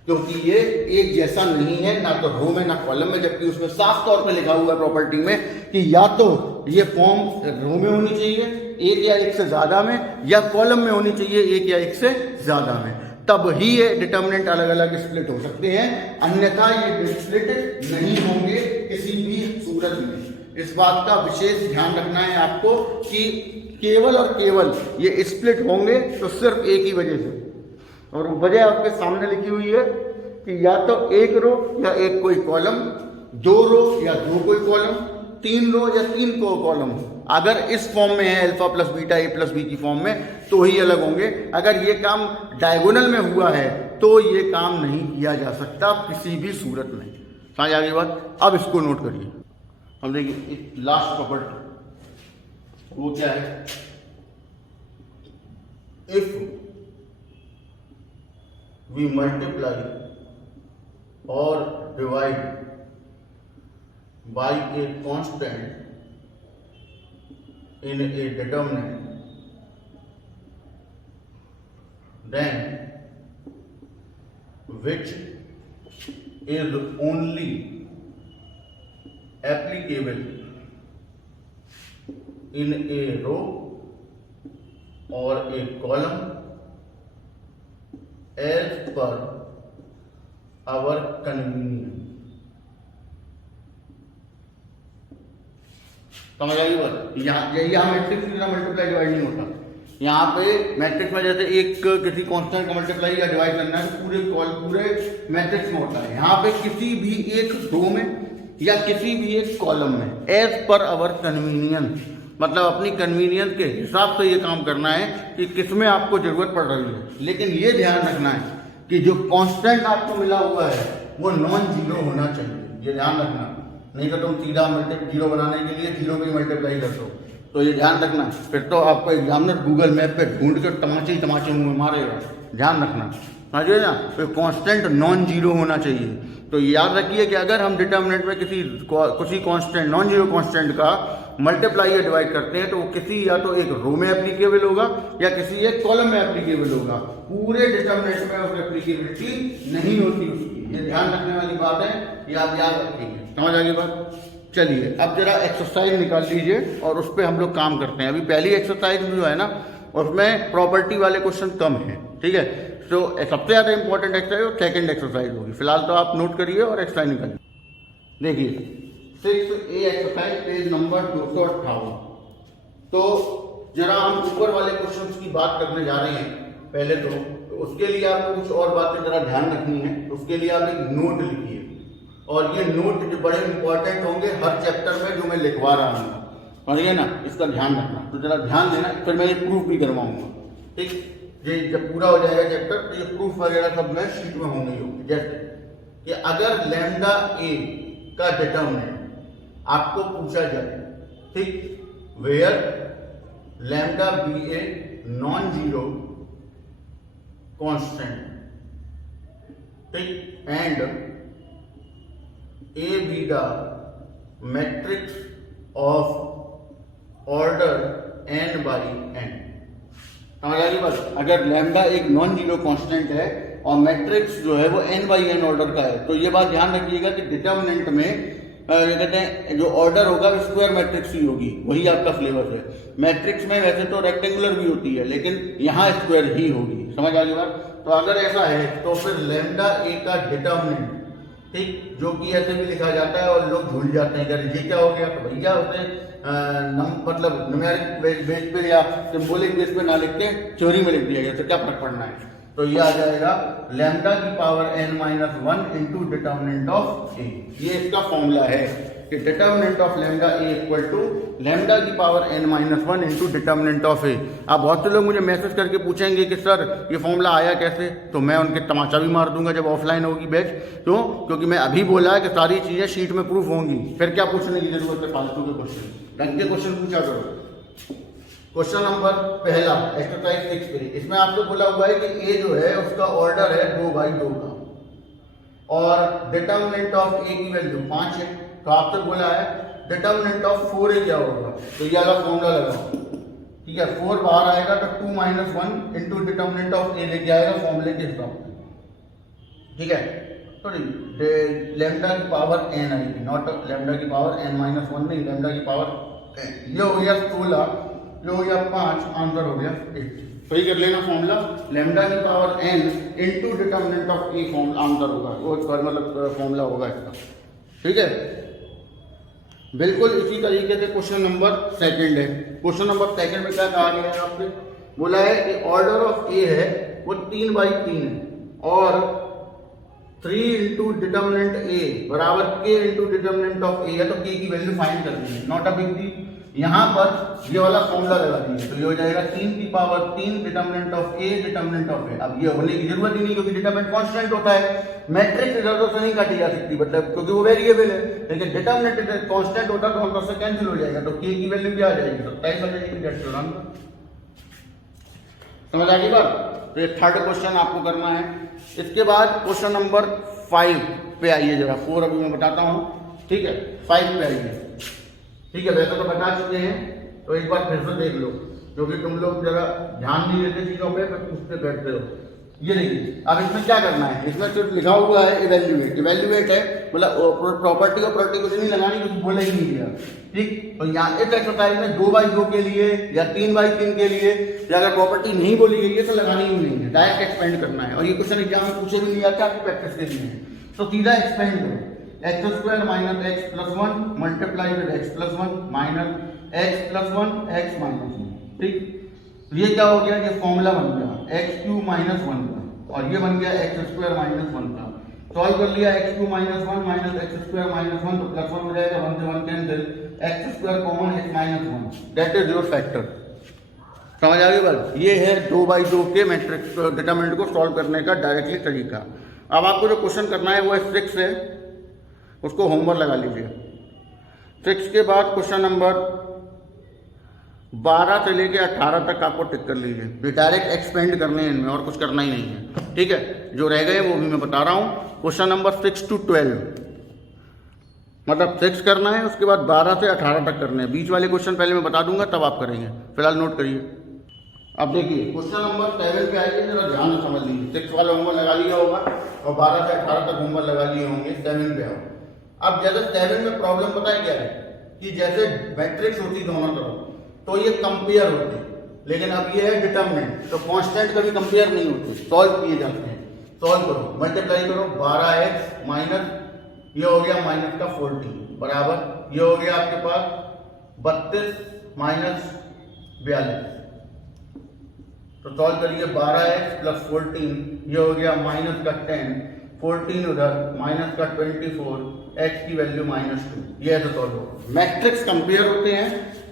क्योंकि ये एक जैसा नहीं है, ना तो रो में ना कॉलम में, जबकि उसमें साफ तौर पे लिखा हुआ है प्रॉपर्टी में कि या तो ये फॉर्म रो में होनी चाहिए एक या एक से ज्यादा में, या कॉलम में होनी चाहिए एक या एक से ज्यादा में, तब ही ये डिटर्मिनेंट अलग अलग स्प्लिट हो सकते हैं, अन्यथा ये स्प्लिट नहीं होंगे किसी भी सूरत में। इस बात का विशेष ध्यान रखना है आपको कि केवल और केवल ये स्प्लिट होंगे तो सिर्फ एक ही वजह से, और वो वजह आपके सामने लिखी हुई है कि या तो एक रो या एक कोई कॉलम, दो रो या दो कोई कॉलम, तीन रो या तीन को कॉलम। अगर इस फॉर्म में है alpha plus beta A plus B की फॉर्म में तो ही अलग होंगे। अगर ये काम डायगोनल में हुआ है तो ये काम नहीं किया जा सकता किसी भी सूरत में। समझ आ गई बात? अब इसको नोट करिए। अब देखिए लास्ट प्रॉपर्टी वो क्या है, इफ वी मल्टीप्लाई और divide by a constant in a determinant, then which is only applicable in a row or a column as per our convenience। समझ आई बात? यहाँ मैट्रिक्स की तरह मल्टीप्लाई डिवाइड नहीं होता। यहाँ पे मैट्रिक्स में जैसे एक किसी कांस्टेंट का मल्टीप्लाई या डिवाइड करना है तो पूरे मैट्रिक्स में होता है। यहाँ पे किसी भी एक रो में या किसी भी एक कॉलम में एज पर अवर कन्वीनियंस, मतलब अपनी कन्वीनियंस के हिसाब से ये काम करना है कि किसमें आपको जरूरत पड़ रही है। लेकिन ये ध्यान रखना है कि जो कांस्टेंट आपको मिला हुआ है वो नॉन जीरो होना चाहिए, ये ध्यान रखना। नहीं तो तुम सीधा जीरो बनाने के लिए जीरो भी मल्टीप्लाई कर दो, तो ये ध्यान रखना। फिर तो आपको एग्जामिनर गूगल मैप पे ढूंढ कर तमाचे ही तमाचे मुंह में मारेगा, ध्यान रखना, समझिए ना। तो कांस्टेंट नॉन जीरो होना चाहिए। तो याद रखिए कि अगर हम डिटर्मिनेंट में किसी कांस्टेंट नॉन जीरो कांस्टेंट का मल्टीप्लाई या डिवाइड करते हैं तो वो किसी या तो एक रो में एप्लीकेबल होगा या किसी एक कॉलम में एप्लीकेबल होगा। पूरे डिटर्मिनेंट में उस एप्लीकेबिलिटी नहीं होती उसकी, ये ध्यान रखने वाली बात है, ये आप याद रखेंगे। समझ आ गई बात? चलिए अब जरा एक्सरसाइज निकाल लीजिए और उस पर हम लोग काम करते हैं। अभी पहली एक्सरसाइज जो है ना उसमें प्रॉपर्टी वाले क्वेश्चन कम है, ठीक है। तो सबसे ज़्यादा इंपॉर्टेंट एक्सरसाइज और सेकेंड एक्सरसाइज होगी। फिलहाल तो आप नोट करिए और एक्सरसाइज निकालिए। देखिए 6A एक्सरसाइज पेज नंबर 258। तो जरा हम ऊपर वाले क्वेश्चंस की बात करने जा रहे हैं पहले तो उसके लिए आपको कुछ और बातें जरा ध्यान रखनी है। उसके लिए आप एक नोट लिखिए और ये नोट जो बड़े इंपॉर्टेंट होंगे हर चैप्टर में जो मैं लिखवा रहा हूँ, समझिए ना, इसका ध्यान रखना। तो जरा ध्यान देना, फिर मैं ये प्रूफ भी करवाऊंगा, ठीक। ये जब पूरा हो जाएगा चैप्टर तो ये प्रूफ वगैरह सब मैं शीट में होंगे ही होंगे। जैसे कि अगर लैम्डा ए का डिटर्मिनेंट आपको पूछा जाए, ठीक, where lambda be a non zero constant, ठीक, and A be the matrix of order n by n। समझ आ गई बात? अगर लैम्डा एक नॉन जीरो कांस्टेंट है और मैट्रिक्स जो है वो n बाई n ऑर्डर का है, तो ये बात ध्यान रखिएगा कि डिटर्मिनेंट में ये कहते हैं जो ऑर्डर होगा स्क्वायर मैट्रिक्स ही होगी, वही आपका सिलेबस है। मैट्रिक्स में वैसे तो रेक्टेंगुलर भी होती है लेकिन यहाँ स्क्वायर ही होगी। समझ आ गई बात। तो अगर ऐसा है तो फिर लैम्डा ए का डिटर्मिनेंट, ठीक, जो कि ऐसे भी लिखा जाता है और लोग भूल जाते हैं कि ये क्या हो गया, तो भैया उसे मतलब न्यूमेरिक बेस पे या सिंबॉलिक बेस पे ना लिख के थ्योरी में लिख दिया गया, तो क्या फर्क पड़ना है। तो ये आ जाएगा लैम्डा की power n-1 into determinant of A. ये इसका फॉर्मूला है कि determinant of lambda A equal to lambda की power n-1 into determinant of A. अब बहुत से लोग मुझे मैसेज करके पूछेंगे कि सर ये फॉर्मूला आया कैसे, तो मैं उनके तमाचा भी मार दूंगा जब ऑफलाइन होगी बैच। क्यों? क्योंकि मैं अभी बोला है कि सारी चीज़ें शीट में प्रूफ होंगी, फिर क्या पूछने की जरूरत है फालतू के क्वेश्चन, ढंग के क्वेश्चन पूछा करो। क्वेश्चन नंबर पहला एक्सरसाइज 6 पे, इसमें आपको बोला हुआ है कि ए जो है उसका ऑर्डर है 2/2 का और डिटर्मिनेंट ऑफ ए की वैल्यू 5 है। तो आपसे बोला है डिटर्मिनेंट ऑफ 4a क्या होगा, तो ये वाला फॉर्मूला लगाओ, ठीक है। 4 बाहर आएगा तो 2 - 1 इंटू डिटर्मिनेंट ऑफ ए लेके आएगा फॉर्मूले के हिसाब से, ठीक है। तो लैम्डा की पावर n आएगी, नॉट लैम्डा की पावर n-1 नहीं, लैम्डा की पावर n। ये हो गया 16, ये हो गया 5, आंसर हो गया 8। सही कर लेना फॉर्मूला, लैम्डा की power n into determinant of A answer होगा, वो मतलब फॉर्मूला होगा इसका, ठीक है। बिल्कुल इसी तरीके से क्वेश्चन नंबर सेकंड है। क्वेश्चन नंबर सेकंड में क्या कहा गया है आपसे, बोला है कि ऑर्डर ऑफ ए है वो 3/3 है और 3 इंटू डिटर्मिनेंट ए बराबर k इंटू डिटर्मिनेंट ऑफ ए है, तो k की वैल्यू फाइंड करनी है, नॉट अ बिग डील। यहाँ पर ये वाला फॉर्मूला लगा दीजिए, तो ये हो जाएगा 3 की power 3 determinant of A determinant of A. अब ये होने की जरूरत ही नहीं क्योंकि डिटर्मिनेंट कांस्टेंट होता है, मैट्रिक्स इधर से नहीं काटी जा सकती, मतलब क्योंकि वो वेरिएबल है, लेकिन डिटर्मिनेंट कांस्टेंट होता तो हम से कैंसिल हो जाएगा, तो k की वैल्यू क्या आ जाएगी, 27 आ जाएगी। That's your answer. समझ आ गई बात। तो ये थर्ड क्वेश्चन आपको करना है। इसके बाद क्वेश्चन नंबर 5 पे आइए जरा, 4 अभी मैं बताता हूँ, ठीक है। 5 पे आइए, ठीक है। वैसे तो बता चुके हैं, तो एक बार फिर से देख लो, क्योंकि तुम लोग जरा ध्यान नहीं देते चीजों पे, फिर पूछते बैठते हो। ये देखिए, अब इसमें क्या करना है, इसमें सिर्फ लिखा हुआ है इवेल्युएट। इवेल्युएट है मतलब प्रॉपर्टी और प्रॉपर्टी कुछ नहीं लगानी, कुछ बोले ही नहीं दिया, ठीक। तो यहाँ इस एक्सरसाइज में 2/2 के लिए या 3/3 के लिए या अगर प्रॉपर्टी नहीं बोली गई है तो लगानी ही नहीं है, डायरेक्ट एक्सपेंड करना है। और ये क्वेश्चन एग्जाम में पूछे भी नहीं आता, आपकी प्रैक्टिस के लिए है, तो सीधा एक्सपेंड करो। x² - x+1 multiply with x+1 minus x+1 x -1, ठीक। ये क्या हो गया, ये फॉर्मूला बन गया x³ - 1 का, और ये बन गया x² - 1 का। सॉल्व कर लिया, x³ - 1 माइनस x² - 1 तो +1 हो जाएगा, 1 से 1 cancel, x² common x -1, that is your factor. समझ आ गई बात। ये है 2/2 के मैट्रिक्स डिटरमिनेंट को सॉल्व करने का डायरेक्टली तरीका। अब आपको जो क्वेश्चन करना है वो है 6 है, उसको होमवर्क लगा लीजिए। 6 के बाद क्वेश्चन नंबर 12 से लेके 18 तक आपको टिक कर लीजिए। ये डायरेक्ट एक्सपेंड करने हैं इनमें, और कुछ करना ही नहीं है, ठीक है। जो रह गए वो भी मैं बता रहा हूँ। क्वेश्चन नंबर 6 to 12 मतलब 6 करना है, उसके बाद 12 से 18 तक करने हैं। बीच वाले क्वेश्चन पहले मैं बता दूंगा, तब आप करेंगे। फिलहाल नोट करिए। अब देखिए क्वेश्चन नंबर 7 पे आइए, जरा ध्यान से समझ लीजिए। 6 वाला होमवर्क लगा लिया होगा और 12 से 18 तक होमवर्क लगा लिए होंगे। 7 पे आओ। अब जैसे 7 में प्रॉब्लम पता है क्या है कि जैसे मैट्रिक्स होती दोनों तरफ तो ये कंपेयर होते, लेकिन अब ये है डिटर्मिनेंट, तो कांस्टेंट कभी कंपेयर नहीं होते, सॉल्व किए जाते हैं। सॉल्व करो, मल्टीप्लाई करो, 12x माइनस ये हो गया माइनस का 40 बराबर ये हो गया आपके पास 32 माइनस 42। तो सॉल्व करिए, 12x प्लस 14 ये हो गया माइनस का 10, 14 उधर माइनस का 24, x की वैल्यू -2। ये तो सॉल्व हो। मैट्रिक्स कंपेयर होते हैं,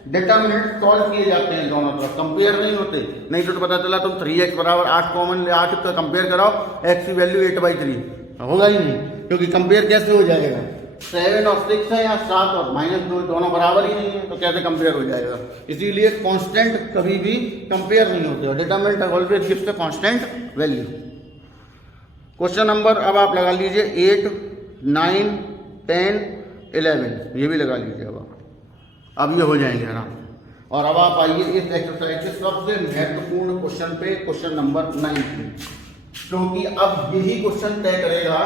डिटरमिनेंट सॉल्व किए जाते हैं दोनों तरफ, कंपेयर नहीं होते। नहीं तो पता चला तुम 3x बराबर 8 कॉमन ले 8 का कंपेयर कराओ, x की वैल्यू 8/3 होगा ही नहीं, क्योंकि कंपेयर कैसे हो जाएगा। 7 और 6 है या 7 और -2 दोनों बराबर ही नहीं है, तो कैसे कंपेयर हो जाएगा। इसीलिए कांस्टेंट कभी भी कंपेयर नहीं होते, और determinant always gives the constant value. Question number अब आप लगा लीजिए 8, 9, 10, 11 ये भी लगा लीजिए। अब ये हो जाएंगे आराम से। और अब आप आइए इस एक्सरसाइज के सबसे महत्वपूर्ण क्वेश्चन पे, क्वेश्चन नंबर 9 पे, क्योंकि अब यही क्वेश्चन तय करेगा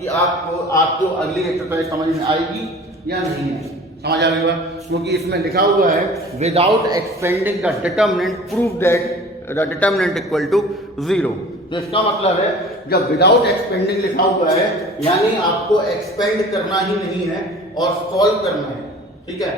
कि आपको अगली एक्सरसाइज समझ में आएगी या नहीं है। समझ आ गई बात, क्योंकि इसमें लिखा हुआ है without expanding the determinant prove that the determinant equal to 0। तो इसका मतलब है जब विदाउट एक्सपेंडिंग लिखा हुआ है यानी आपको एक्सपेंड करना ही नहीं है और सॉल्व करना है, ठीक है।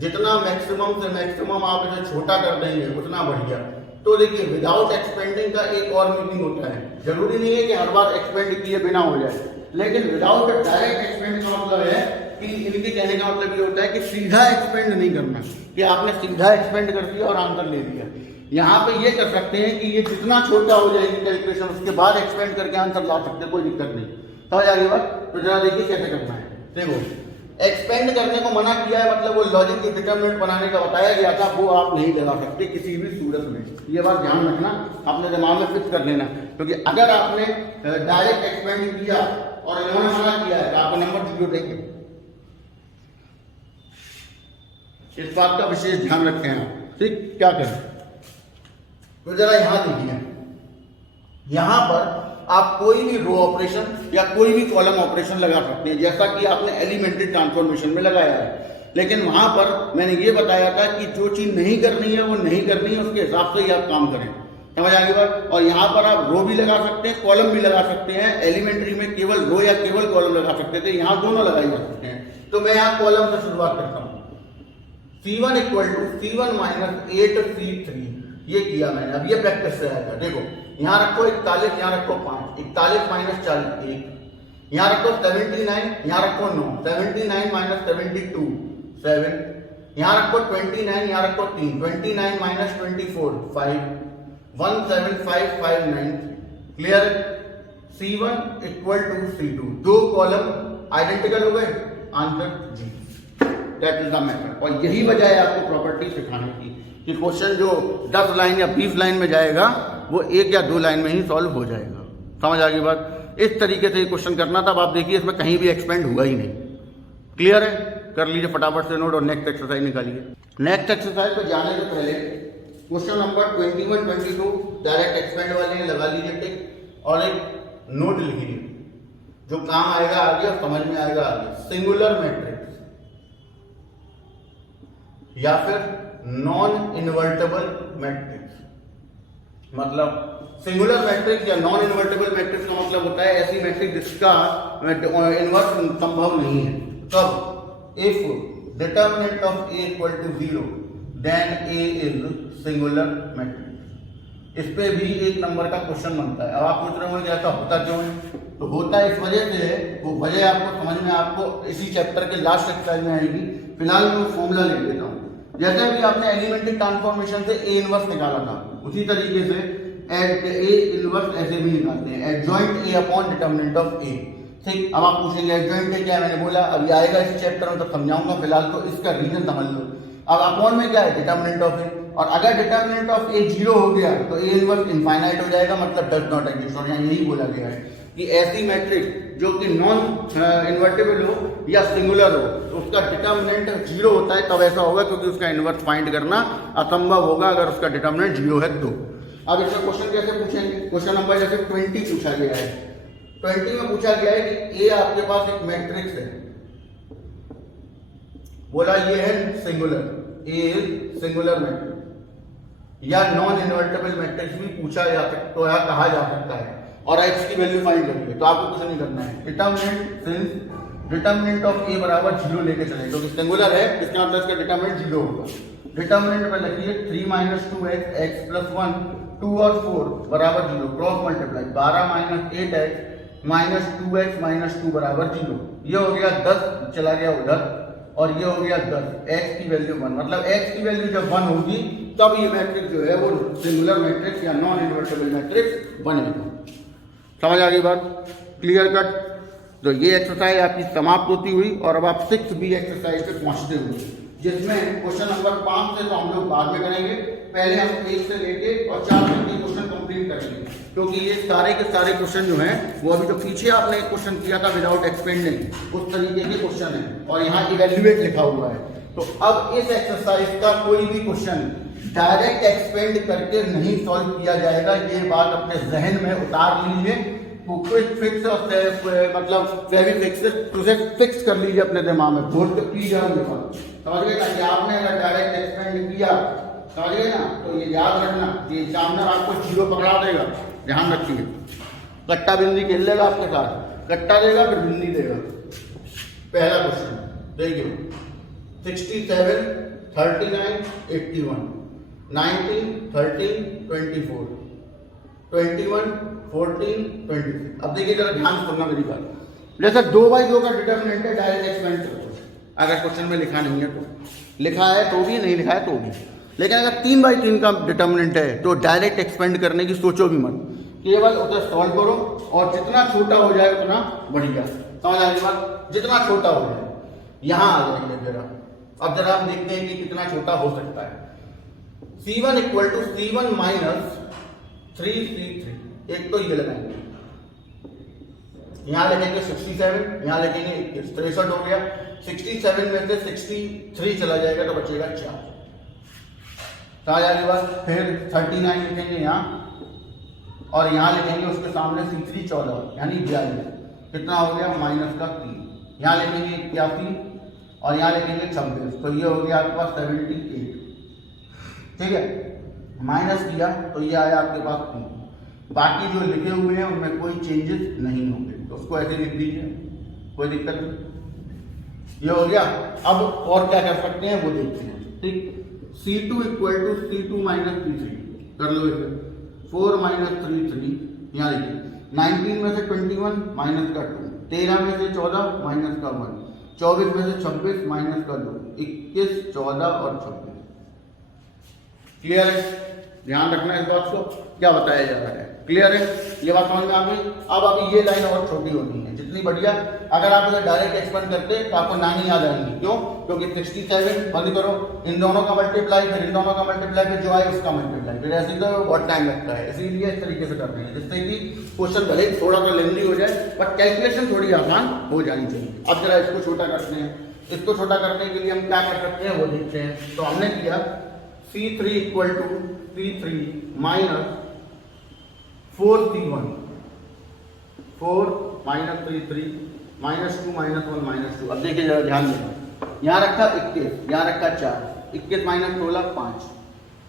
जितना मैक्सिमम से मैक्सिमम आप इसे छोटा कर देंगे उतना बढ़िया। तो देखिए विदाउट एक्सपेंडिंग का एक और मीनिंग होता है, जरूरी नहीं है कि हर बार एक्सपेंड किए बिना हो जाए, लेकिन विदाउट डायरेक्ट एक्सपेंड का मतलब है कि इनके कहने का मतलब ये होता है कि सीधा एक्सपेंड नहीं करना, कि आपने सीधा एक्सपेंड कर दिया और आंसर ले लिया। यहाँ पे ये कर सकते हैं कि ये जितना छोटा हो जाएगी कैलकुलेशन उसके बाद एक्सपेंड करके आंसर ला सकते हैं, कोई दिक्कत नहीं। समझ आ गई बात? तो जरा देखिए कैसे करना है। देखो एक्सपेंड करने को मना किया है मतलब वो लॉजिक की डिटरमिनेंट बनाने का बताया गया था, वो आप नहीं लगा सकते किसी भी सूरत में। ये बात ध्यान रखना, अपने दिमाग में फिक्स कर लेना, क्योंकि अगर आपने डायरेक्ट एक्सपेंड किया और इन्होंने मना किया है तो आपको नंबर 0 देंगे। इस बात का विशेष ध्यान रखें आप, ठीक। क्या करें तो जरा यहां देखिए, यहां पर आप कोई भी रो ऑपरेशन या कोई भी कॉलम ऑपरेशन लगा सकते हैं, जैसा कि आपने एलिमेंट्री ट्रांसफॉर्मेशन में लगाया है। लेकिन वहां पर मैंने ये बताया था कि जो चीज नहीं करनी है वो नहीं करनी है, उसके हिसाब से ही आप काम करें। समझ आ गई बात? और यहाँ पर आप रो भी लगा सकते हैं, कॉलम भी लगा सकते हैं। एलिमेंट्री में केवल रो या केवल कॉलम लगा सकते थे, यहाँ दोनों लगाई जा सकते हैं। तो मैं यहाँ कॉलम से शुरुआत करता हूँ। C1 equal to C1 minus 8C3, ये किया मैंने। अब ये प्रैक्टिस से आएगा। देखो यहाँ रखो 41, यहाँ रखो 5, 41 माइनस 40 1, यहाँ रखो 79, यहाँ रखो 9, 79 माइनस 72 7, यहाँ रखो 29, यहाँ रखो 3, 29 minus 24 5, 17559। Clear? C1 equal to C2, दो कॉलम आइडेंटिकल हो गए, answer G। That is the method. और यही वजह है आपको प्रॉपर्टी सिखाने की कि क्वेश्चन जो 10 लाइन या 20 लाइन में जाएगा वो 1 या 2 लाइन में ही सॉल्व हो जाएगा। समझ आ गई बात? इस तरीके से ये क्वेश्चन करना था। अब आप देखिए इसमें कहीं भी एक्सपेंड हुआ ही नहीं। क्लियर है? कर लीजिए फटाफट से नोट और नेक्स्ट एक्सरसाइज निकालिए। नेक्स्ट एक्सरसाइज पर जाने से पहले क्वेश्चन नंबर 21, 22 डायरेक्ट एक्सपेंड वाले हैं, लगा लीजिए टिक और एक नोट लिख लीजिए, जो काम आएगा आगे और समझ में आएगा आगे। सिंगुलर मैट्रिक्स या फिर नॉन इन्वर्टेबल मैट्रिक्स, मतलब सिंगुलर मैट्रिक्स या नॉन इन्वर्टेबल मैट्रिक्स का मतलब होता है ऐसी मैट्रिक्स जिसका इन्वर्स संभव नहीं है। तब if determinant of A equal to 0 then A is singular matrix. इस पे भी 1 नंबर का क्वेश्चन बनता है। अब आप पूछ रहे हो कि ऐसा होता क्यों है? तो होता है इस वजह से है, वो वजह आपको समझ में आपको इसी चैप्टर के लास्ट एक्सरसाइज में आएगी। फिलहाल मैं फॉर्मूला लिख देता हूँ। जैसे अभी आपने एलिमेंट्री ट्रांसफॉर्मेशन से A इनवर्स निकाला था, उसी तरीके से A इनवर्स ऐसे भी निकालते हैं, adjoint A upon determinant of A। ठीक। अब आप पूछेंगे एडजॉइंट A क्या है? मैंने बोला अभी आएगा इस चैप्टर में तो समझाऊंगा, फिलहाल तो इसका रीजन समझ लो। अब अपॉन में क्या है? Determinant of A। और अगर डिटर्मिनेंट ऑफ A 0 हो गया तो A इनवर्स इनफाइनाइट हो जाएगा, मतलब डज नॉट एग्जिस्ट। और यहाँ यही बोला गया है कि ऐसी मैट्रिक्स जो कि नॉन इन्वर्टेबल हो या सिंगुलर हो तो उसका डिटर्मिनेंट 0 होता है, तब ऐसा होगा क्योंकि उसका इन्वर्स फाइंड करना असंभव होगा अगर उसका डिटर्मिनेंट 0 है तो। अब इसका क्वेश्चन कैसे पूछेंगे? क्वेश्चन नंबर जैसे 20 पूछा गया है। 20 में पूछा गया है कि A आपके पास एक मैट्रिक्स है, बोला ये है singular, A is singular matrix या नॉन इन्वर्टेबल मैट्रिक्स भी पूछा जा सकता है, कहा जा सकता है। और x की वैल्यू फाइंड करेंगे तो आपको कुछ नहीं करना है। Determinant since determinant of A बराबर 0 लेके चले, क्योंकि सिंगुलर है इसका मतलब इसका डिटर्मिनेंट 0 होगा। डिटर्मिनेंट में लिखिए 3 माइनस 2x, x प्लस 1, 2 और 4 बराबर 0, cross multiply 12 minus 8x minus 2x minus 2 बराबर 0। ये हो गया 10, चला गया उधर, और ये हो गया 10, x की वैल्यू 1, मतलब x की वैल्यू जब 1 होगी तब ये मैट्रिक्स जो है वो सिंगुलर मैट्रिक्स या नॉन इन्वर्टेबल मैट्रिक्स बनेगा। समझ आ गई बात? Clear cut? तो ये एक्सरसाइज आपकी समाप्त होती हुई और अब आप 6B एक्सरसाइज पे पहुंचते हुए, जिसमें क्वेश्चन नंबर 5 से तो हम लोग बाद में करेंगे, पहले हम 1 से लेके और 4 तक के क्वेश्चन कंप्लीट करेंगे, क्योंकि ये सारे के सारे क्वेश्चन जो हैं वो अभी तो पीछे आपने एक क्वेश्चन किया था विदाउट एक्सपेंडिंग, उस तरीके के क्वेश्चन है और यहाँ इवेल्युएट लिखा हुआ है। तो अब इस एक्सरसाइज का कोई भी क्वेश्चन डायरेक्ट एक्सपेंड करके नहीं सॉल्व किया जाएगा, ये बात अपने जहन में उतार लीजिए। फिक्स और मतलब फिक्स कर लीजिए अपने दिमाग में, बोल कीजिए। समझ गए कि आपने अगर डायरेक्ट एक्सपेंड किया समझ गए ना। तो ये याद रखना, ये एग्जामिनर आपको 0 पकड़ा देगा, ध्यान रखिए। कट्टा बिंदी खेल लेगा आपके साथ, कट्टा देगा फिर बिंदी देगा। पहला क्वेश्चन देखिए, 67, 39, 81, 19, 13, 24, 21, 14, 26। अब देखिए जरा ध्यान सुनना मेरी बात। जैसे 2/2 का डिटर्मिनेंट है, डायरेक्ट एक्सपेंड करो। अगर क्वेश्चन में लिखा नहीं है तो, लिखा है तो भी, नहीं लिखा है तो भी। लेकिन अगर 3/3 का डिटर्मिनेंट है तो डायरेक्ट एक्सपेंड करने की सोचो भी मत, केवल उसे सॉल्व करो और जितना छोटा हो जाए उतना बढ़िया। समझ आ गई बात, जितना छोटा हो जाए। यहां आ जाएंगे जरा, अब जरा हम देखते हैं कि कितना छोटा हो सकता है। C1 equal to C1 minus 3C3, एक तो ये लगाएंगे, यहां लिखेंगे 67, यहां लिखेंगे 63 हो गया। 67 में से 63 चला जाएगा तो बचेगा 4। समझ आ गई बात। फिर 39 लिखेंगे यहाँ और यहाँ लिखेंगे उसके सामने C3 14 यानी 42, कितना हो गया माइनस का 3। यहाँ लिखेंगे 81 और यहाँ लिखेंगे 26, तो ये हो गया आपके पास 78। ठीक है, माइनस किया तो ये आया आपके पास 3। बाकी जो लिखे हुए हैं उनमें कोई चेंजेस नहीं होंगे, तो उसको ऐसे लिख दीजिए, कोई दिक्कत नहीं। ये हो गया। अब और क्या कर सकते हैं वो देखते हैं। ठीक, C2 equal to C2 minus C3 कर लो इसे। 4 माइनस 3 3, यहाँ लिखिए। 19 में से 21 माइनस का 2, 13 में से 14 माइनस का 1, 24 में से 26 माइनस का 2, 21, 14 और 26। क्लियर है? ध्यान रखना इस बात को, क्या बताया जा रहा है। क्लियर है? ये बात समझ में आ गई। अब अभी ये लाइन और छोटी होनी है, जितनी बढ़िया। अगर आप इसे डायरेक्ट एक्सपेंड करते तो आपको 9 याद आएंगी। क्यों? क्योंकि 67 बंद करो, इन दोनों का मल्टीप्लाई, फिर इन दोनों का मल्टीप्लाई, फिर जो आए उसका मल्टीप्लाई, फिर ऐसे तो बहुत टाइम लगता है। इसीलिए इस तरीके से कर रहे हैं, जिससे कि क्वेश्चन भले थोड़ा सा लेंदी हो जाए बट कैलकुलेशन थोड़ी आसान हो जानी चाहिए। अब जरा इसको छोटा करते हैं। इसको छोटा करने के लिए हम क्या कर सकते हैं वो देखते हैं। तो हमने किया C3 equal to C3 minus 4C1, 4 minus 3 minus 2 minus 1 minus 2। अब देखिए जरा ध्यान देना, यहाँ रखा 21, यहाँ रखा 4, 21 माइनस 16 5,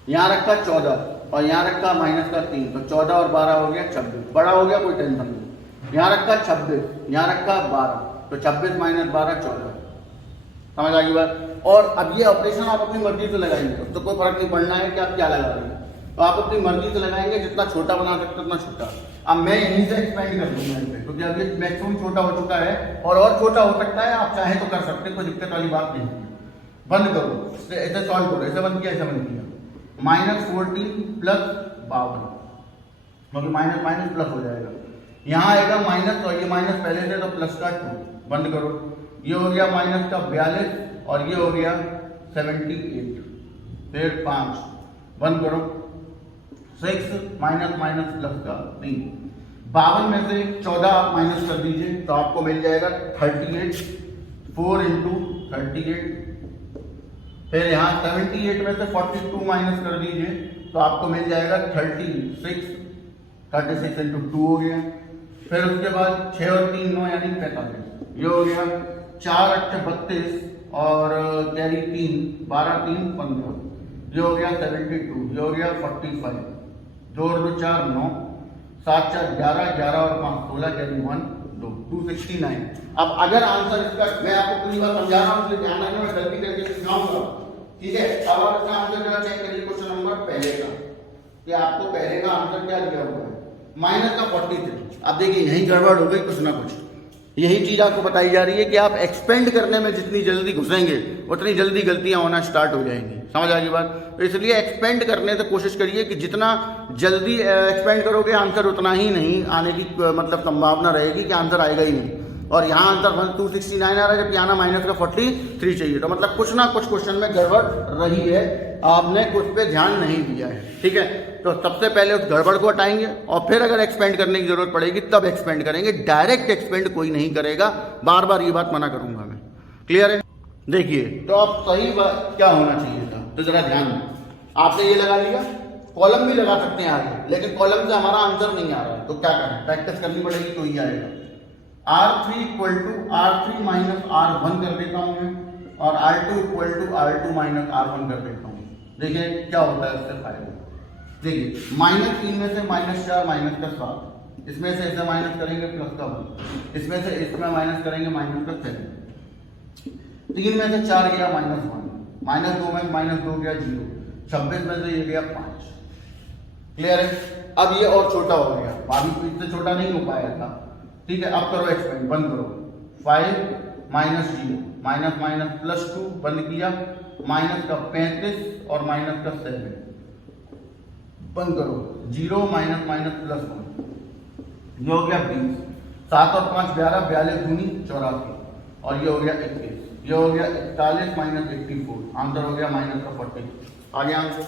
यहाँ रखा 14 और यहाँ रखा माइनस का 3, तो 14 और 12 हो गया 26, बड़ा हो गया कोई टेंशन नहीं। यहाँ रखा 26, यहाँ रखा 12, तो 26 माइनस 12 14। समझ आ गई बात। और अब ये ऑपरेशन आप अपनी मर्जी से लगाएंगे, तो कोई फर्क नहीं पड़ना है कि आप क्या लगा रहे हैं, तो आप अपनी मर्जी से लगाएंगे। जितना छोटा बना सकते उतना छोटा। अब मैं यहीं से एक्सपेंड कर दूंगा इसे, क्योंकि अब ये मैक्सिमम छोटा हो चुका है और छोटा हो सकता है। आप चाहे तो कर सकते हैं, कोई दिक्कत वाली बात नहीं है। बंद करो, ऐसे सॉल्व करो, ऐसे बंद किया, ऐसे बंद किया। माइनस 14 प्लस 52, क्योंकि माइनस माइनस प्लस हो जाएगा। यहाँ आएगा माइनस, तो ये माइनस पहले से तो प्लस का 2, बंद करो। ये हो गया माइनस का 42 और ये हो गया 78, फिर 5, बंद करो। 6 माइनस माइनस प्लस का 3, 52 में से 14 आप माइनस कर दीजिए तो आपको मिल जाएगा 38, 4 इंटू 38। फिर यहाँ 78 में से 42 माइनस कर दीजिए तो आपको मिल जाएगा 36, 36 इंटू 2 हो गया। फिर उसके बाद 6 और 3 9 यानी 45, ये हो गया। 4 8 32 और कैरी 3, 12 3 15, ये हो गया 72, ये हो गया 45, 2 और 2 4 9, 7 4 11, 11 और 5 16, कैरी 1 2, 269। अब अगर आंसर इसका, मैं आपको पूरी बात समझा रहा हूँ इसलिए ध्यान रखना, मैं गलती करके सिखाऊंगा। ठीक है, अब आप इसका आंसर जरा चेक करिए। क्वेश्चन नंबर पहले का, कि आपको पहले का आंसर क्या दिया हुआ है, माइनस का 43। अब देखिए यही गड़बड़ हो गई कुछ ना कुछ। यही चीज आपको बताई जा रही है कि आप एक्सपेंड करने में जितनी जल्दी घुसेंगे उतनी जल्दी गलतियां होना स्टार्ट हो जाएंगी। समझ आ गई बात। तो इसलिए एक्सपेंड करने से कोशिश करिए कि जितना जल्दी एक्सपेंड करोगे आंसर उतना ही नहीं आने की मतलब संभावना रहेगी कि आंसर आएगा ही नहीं। और यहाँ आंसर 269 आ रहा है, जबकि आना माइनस का 43 चाहिए। तो मतलब कुछ ना कुछ क्वेश्चन में गड़बड़ रही है, आपने कुछ पे ध्यान नहीं दिया है। ठीक है, तो सबसे पहले उस गड़बड़ को हटाएंगे और फिर अगर एक्सपेंड करने की जरूरत पड़ेगी तब एक्सपेंड करेंगे। डायरेक्ट एक्सपेंड कोई नहीं करेगा, बार बार ये बात मना करूंगा मैं। क्लियर है? देखिए तो अब सही बात क्या होना चाहिए था, तो जरा ध्यान दें। आपने ये लगा लिया, कॉलम भी लगा सकते हैं आगे, लेकिन कॉलम से हमारा आंसर नहीं आ रहा है, तो क्या करें, प्रैक्टिस करनी पड़ेगी तो ही आएगा। R3 equal to R3 minus R1 कर देता हूं मैं, और R2 equal to R2 minus R1 कर देता हूं। देखिए क्या होता है उससे फायदा। देखिए -3 में से -4 माइनस का 7, इसमें से इसे माइनस करेंगे प्लस का 1, इसमें से इसमें माइनस करेंगे माइनस का 7, 3 में से 4 गया -1, -2 में -2 गया 0, 26 में से ये गया 5। क्लियर है? अब ये और छोटा हो गया, अभी इससे छोटा नहीं हो पाया था। ठीक है, अब करो एक्सपेंड, बंद करो। 5 -0 माइनस माइनस +2 बंद किया, माइनस का 35 और माइनस का 7 बंद करो, 0 माइनस माइनस +1, ये हो गया 20, 7 और 5 12, 42 दूनी 84, और ये हो गया 21, ये हो गया 41 माइनस 84, आंसर हो गया माइनस का 40। आगे आंसर,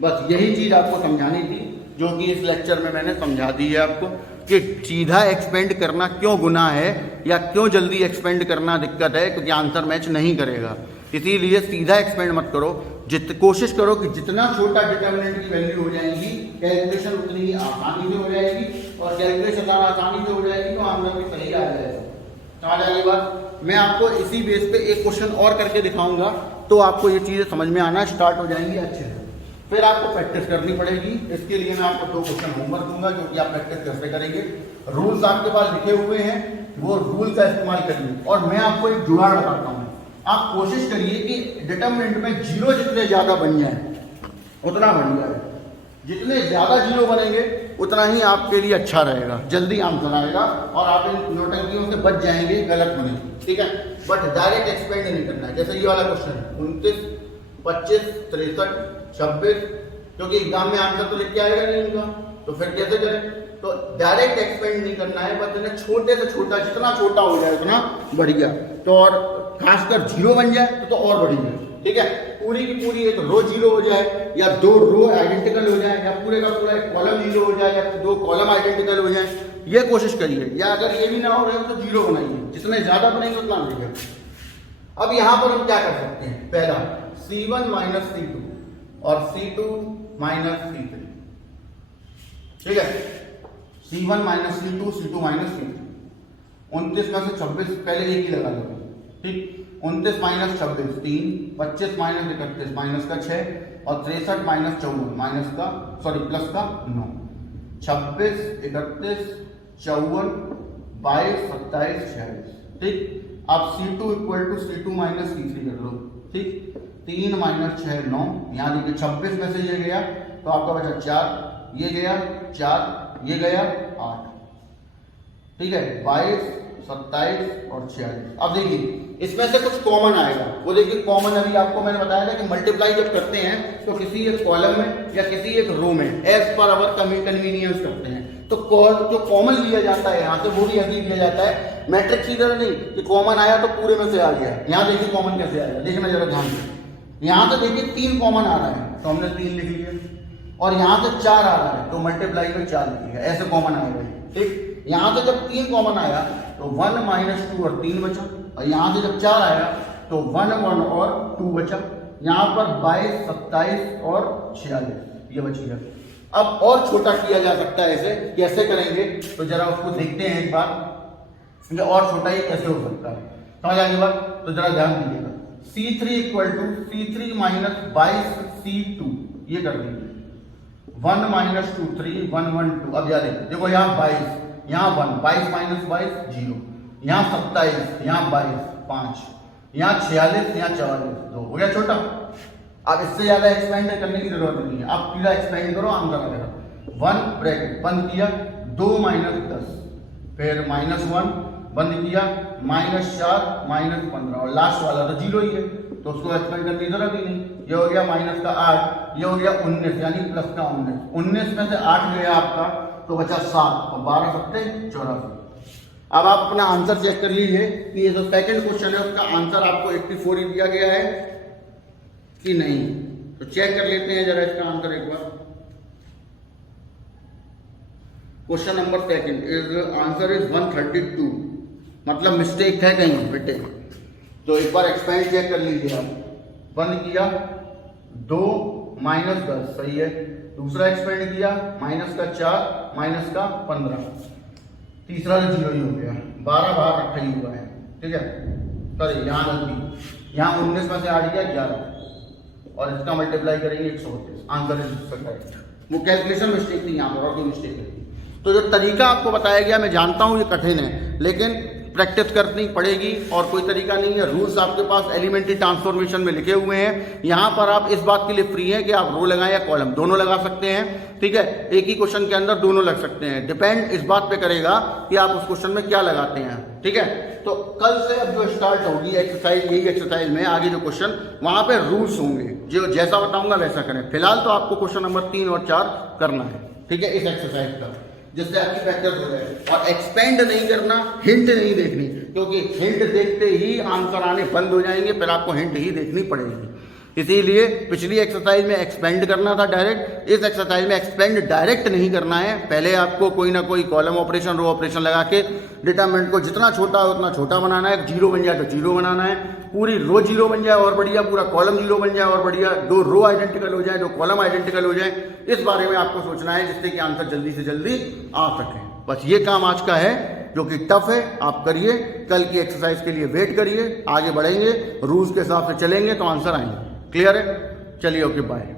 बस यही चीज आपको समझानी थी जो कि इस लेक्चर में मैंने समझा दी है आपको कि सीधा एक्सपेंड करना क्यों गुनाह है या क्यों जल्दी एक्सपेंड करना दिक्कत है, क्योंकि आंसर मैच नहीं करेगा। इसीलिए सीधा एक्सपेंड मत करो, कोशिश करो कि जितना छोटा डिटर्मिनेंट की वैल्यू हो जाएगी कैलकुलेशन उतनी ही आसानी से हो जाएगी, और कैलकुलेशन आसानी से हो जाएगी तो आंसर भी सही आ जाएगा। समझ आ गई बात? मैं आपको इसी बेस पे एक क्वेश्चन और करके दिखाऊंगा तो आपको ये चीज़ें समझ में आना स्टार्ट हो जाएंगी अच्छे से। फिर आपको प्रैक्टिस करनी पड़ेगी, इसके लिए मैं आपको 2 क्वेश्चन होमवर्क दूंगा जो कि आप प्रैक्टिस कैसे करेंगे। रूल्स आपके पास लिखे हुए हैं, वो रूल का इस्तेमाल करिए। और मैं आपको एक जुगाड़ बताता हूँ, आप कोशिश करिए कि डिटरमिनेंट में 0 जितने ज़्यादा बन जाए उतना बढ़िया है। जितने ज़्यादा 0 बनेंगे उतना ही आपके लिए अच्छा रहेगा, जल्दी आंसर आएगा और आप इन नोटंकियों से बच जाएंगे गलत होने। ठीक है, बट डायरेक्ट एक्सपेंड नहीं करना है। जैसे ये वाला क्वेश्चन है 29, 25, 63, 26, क्योंकि एग्जाम में आंसर तो लिख के आएगा नहीं इनका, तो फिर कैसे करें? तो डायरेक्ट एक्सपेंड नहीं करना है, बस इन्हें छोटे से छोटा, जितना छोटा हो जाए उतना बढ़िया। तो और खासकर 0 बन जाए तो और बढ़िया। ठीक है, पूरी की पूरी एक रो 0 हो जाए या 2 रो आइडेंटिकल हो जाए या पूरे का पूरा एक कॉलम 0 हो जाए या 2 कॉलम आइडेंटिकल हो जाए, ये कोशिश करिए। या अगर ये भी ना हो रहे तो 0 बनाइए, जितने ज्यादा बनेंगे उतना बढ़िया। अब यहाँ पर हम क्या कर सकते हैं? पहला C1 माइनस C2 और C2 माइनस C3। ठीक है, C1 minus C2, C2 minus C3। 29 में से 26 पहले एक ही लगा लो। ठीक, 29 माइनस 26 3, 25 माइनस 31 माइनस का 6 और 63 माइनस 54 माइनस का प्लस का 9। 26, 31, 54, 22, 27, 46। ठीक, अब C2 equal to C2 minus C3 कर लो। ठीक, 3 माइनस 6 9, यहाँ देखिए 26 में से ये गया तो आपका बचा 4, ये गया 4, ये गया 8। ठीक है, 22, 27 और 46। अब देखिए इसमें से कुछ कॉमन आएगा, वो देखिए कॉमन अभी आपको मैंने बताया था कि मल्टीप्लाई जब करते हैं तो किसी एक कॉलम में या किसी एक रो में एज पर अवर कन्वीनियंस करते हैं, तो जो कॉमन लिया जाता है यहाँ से वो भी ऐसे लिया जाता है। मैट्रिक्स इधर नहीं कि कॉमन आया तो पूरे में से आ गया। यहाँ देखिए कॉमन कैसे आएगा, देखना जरा ध्यान से। यहाँ से देखिए 3 कॉमन आ रहा है तो हमने 3 लिख लिया, और यहाँ से 4 आ रहा है तो मल्टीप्लाई में 4 लिखिएगा, ऐसे कॉमन आएगा। ठीक, यहाँ से जब 3 कॉमन आया तो 1 माइनस 2 और 3 बचा, और यहाँ से जब 4 आया तो 1 1 और 2 बचा। यहाँ पर 22, 27 और 46 ये बच गया। अब और छोटा किया जा सकता है, ऐसे कैसे करेंगे तो जरा उसको देखते हैं एक बार, ये और छोटा ये कैसे हो सकता है। समझ आ गई बात? तो जरा ध्यान दीजिएगा। C3 equal to C3 minus 22 C2, ये कर दीजिए। 1 माइनस 2 3, 1 1 2। अब यार देखो यहाँ 22, यहाँ 1, 22 माइनस 22 0, यहाँ 27, यहाँ 22 5, यहाँ 46, यहाँ 44 2। हो गया छोटा। अब इससे ज्यादा एक्सपेंड करने की जरूरत नहीं है, आप सीधा एक्सपेंड करो, आंसर आ जाएगा। 1 ब्रैकेट बंद किया, 2 माइनस 10, फिर -1 बंद किया, -4 माइनस 15, और लास्ट वाला तो 0 ही है तो उसको एक्सपेंड करने की जरूरत ही नहीं। ये हो गया माइनस का 8, ये हो गया 19 यानी प्लस का 19। 19 में से 8 गया आपका तो बचा 7 और 12 7 84। अब आप अपना आंसर चेक कर लीजिए कि ये जो सेकंड क्वेश्चन है उसका आंसर आपको 84 ही दिया गया है कि नहीं। तो चेक कर लेते हैं जरा इसका आंसर एक बार। Question number second is answer is 132, मतलब मिस्टेक है कहीं बेटे, तो एक बार एक्सपेंड चेक कर लीजिए आप। बंद किया 2 माइनस 10 सही है, दूसरा एक्सपेंड किया माइनस का 4 माइनस का 15, तीसरा तो 0 ही हो गया, 12 बाहर रखा ही हुआ है। ठीक है, सॉरी यहाँ गलती, यहाँ 19 में से 8 गया 11, और इसका मल्टीप्लाई करेंगे 132। Answer is correct. वो कैलकुलेशन मिस्टेक नहीं, यहाँ पर और कोई मिस्टेक नहीं। तो जो तरीका आपको बताया गया, मैं जानता हूँ ये कठिन है, लेकिन प्रैक्टिस करनी पड़ेगी और कोई तरीका नहीं है। रूल्स आपके पास एलिमेंट्री ट्रांसफॉर्मेशन में लिखे हुए हैं। यहाँ पर आप इस बात के लिए फ्री हैं कि आप रो लगाएं या कॉलम, दोनों लगा सकते हैं, ठीक है। एक ही क्वेश्चन के अंदर दोनों लग सकते हैं, डिपेंड इस बात पे करेगा कि आप उस क्वेश्चन में क्या लगाते हैं, ठीक है। तो कल से अब जो स्टार्ट होगी एक्सरसाइज, यही एक्सरसाइज में आगे जो क्वेश्चन वहां पे रूल्स होंगे, जो जैसा बताऊंगा वैसा करें। फिलहाल तो आपको क्वेश्चन नंबर 3 और 4 करना है, ठीक है, इस एक्सरसाइज का, जिससे आपकी प्रैक्टिस हो जाए। और एक्सपेंड नहीं करना, हिंट नहीं देखनी, क्योंकि हिंट देखते ही आंसर आने बंद हो जाएंगे, फिर आपको हिंट ही देखनी पड़ेगी। इसीलिए पिछली एक्सरसाइज में एक्सपेंड करना था डायरेक्ट, इस एक्सरसाइज में एक्सपेंड डायरेक्ट नहीं करना है। पहले आपको कोई ना कोई कॉलम ऑपरेशन, रो ऑपरेशन लगा के डिटरमिनेंट को जितना छोटा है उतना छोटा बनाना है। जीरो बन जाए तो जीरो बनाना है, पूरी रो जीरो बन जाए और बढ़िया, पूरा कॉलम जीरो बन जाए और बढ़िया, दो रो आइडेंटिकल हो जाए, दो कॉलम आइडेंटिकल हो जाए, इस बारे में आपको सोचना है, जिससे कि आंसर जल्दी से जल्दी आ सके। बस ये काम आज का है, जो कि टफ है, आप करिए। कल की एक्सरसाइज के लिए वेट करिए, आगे बढ़ेंगे, रूल्स के हिसाब से चलेंगे तो आंसर आएंगे। क्लियर है? चलिए, ओके, बाय।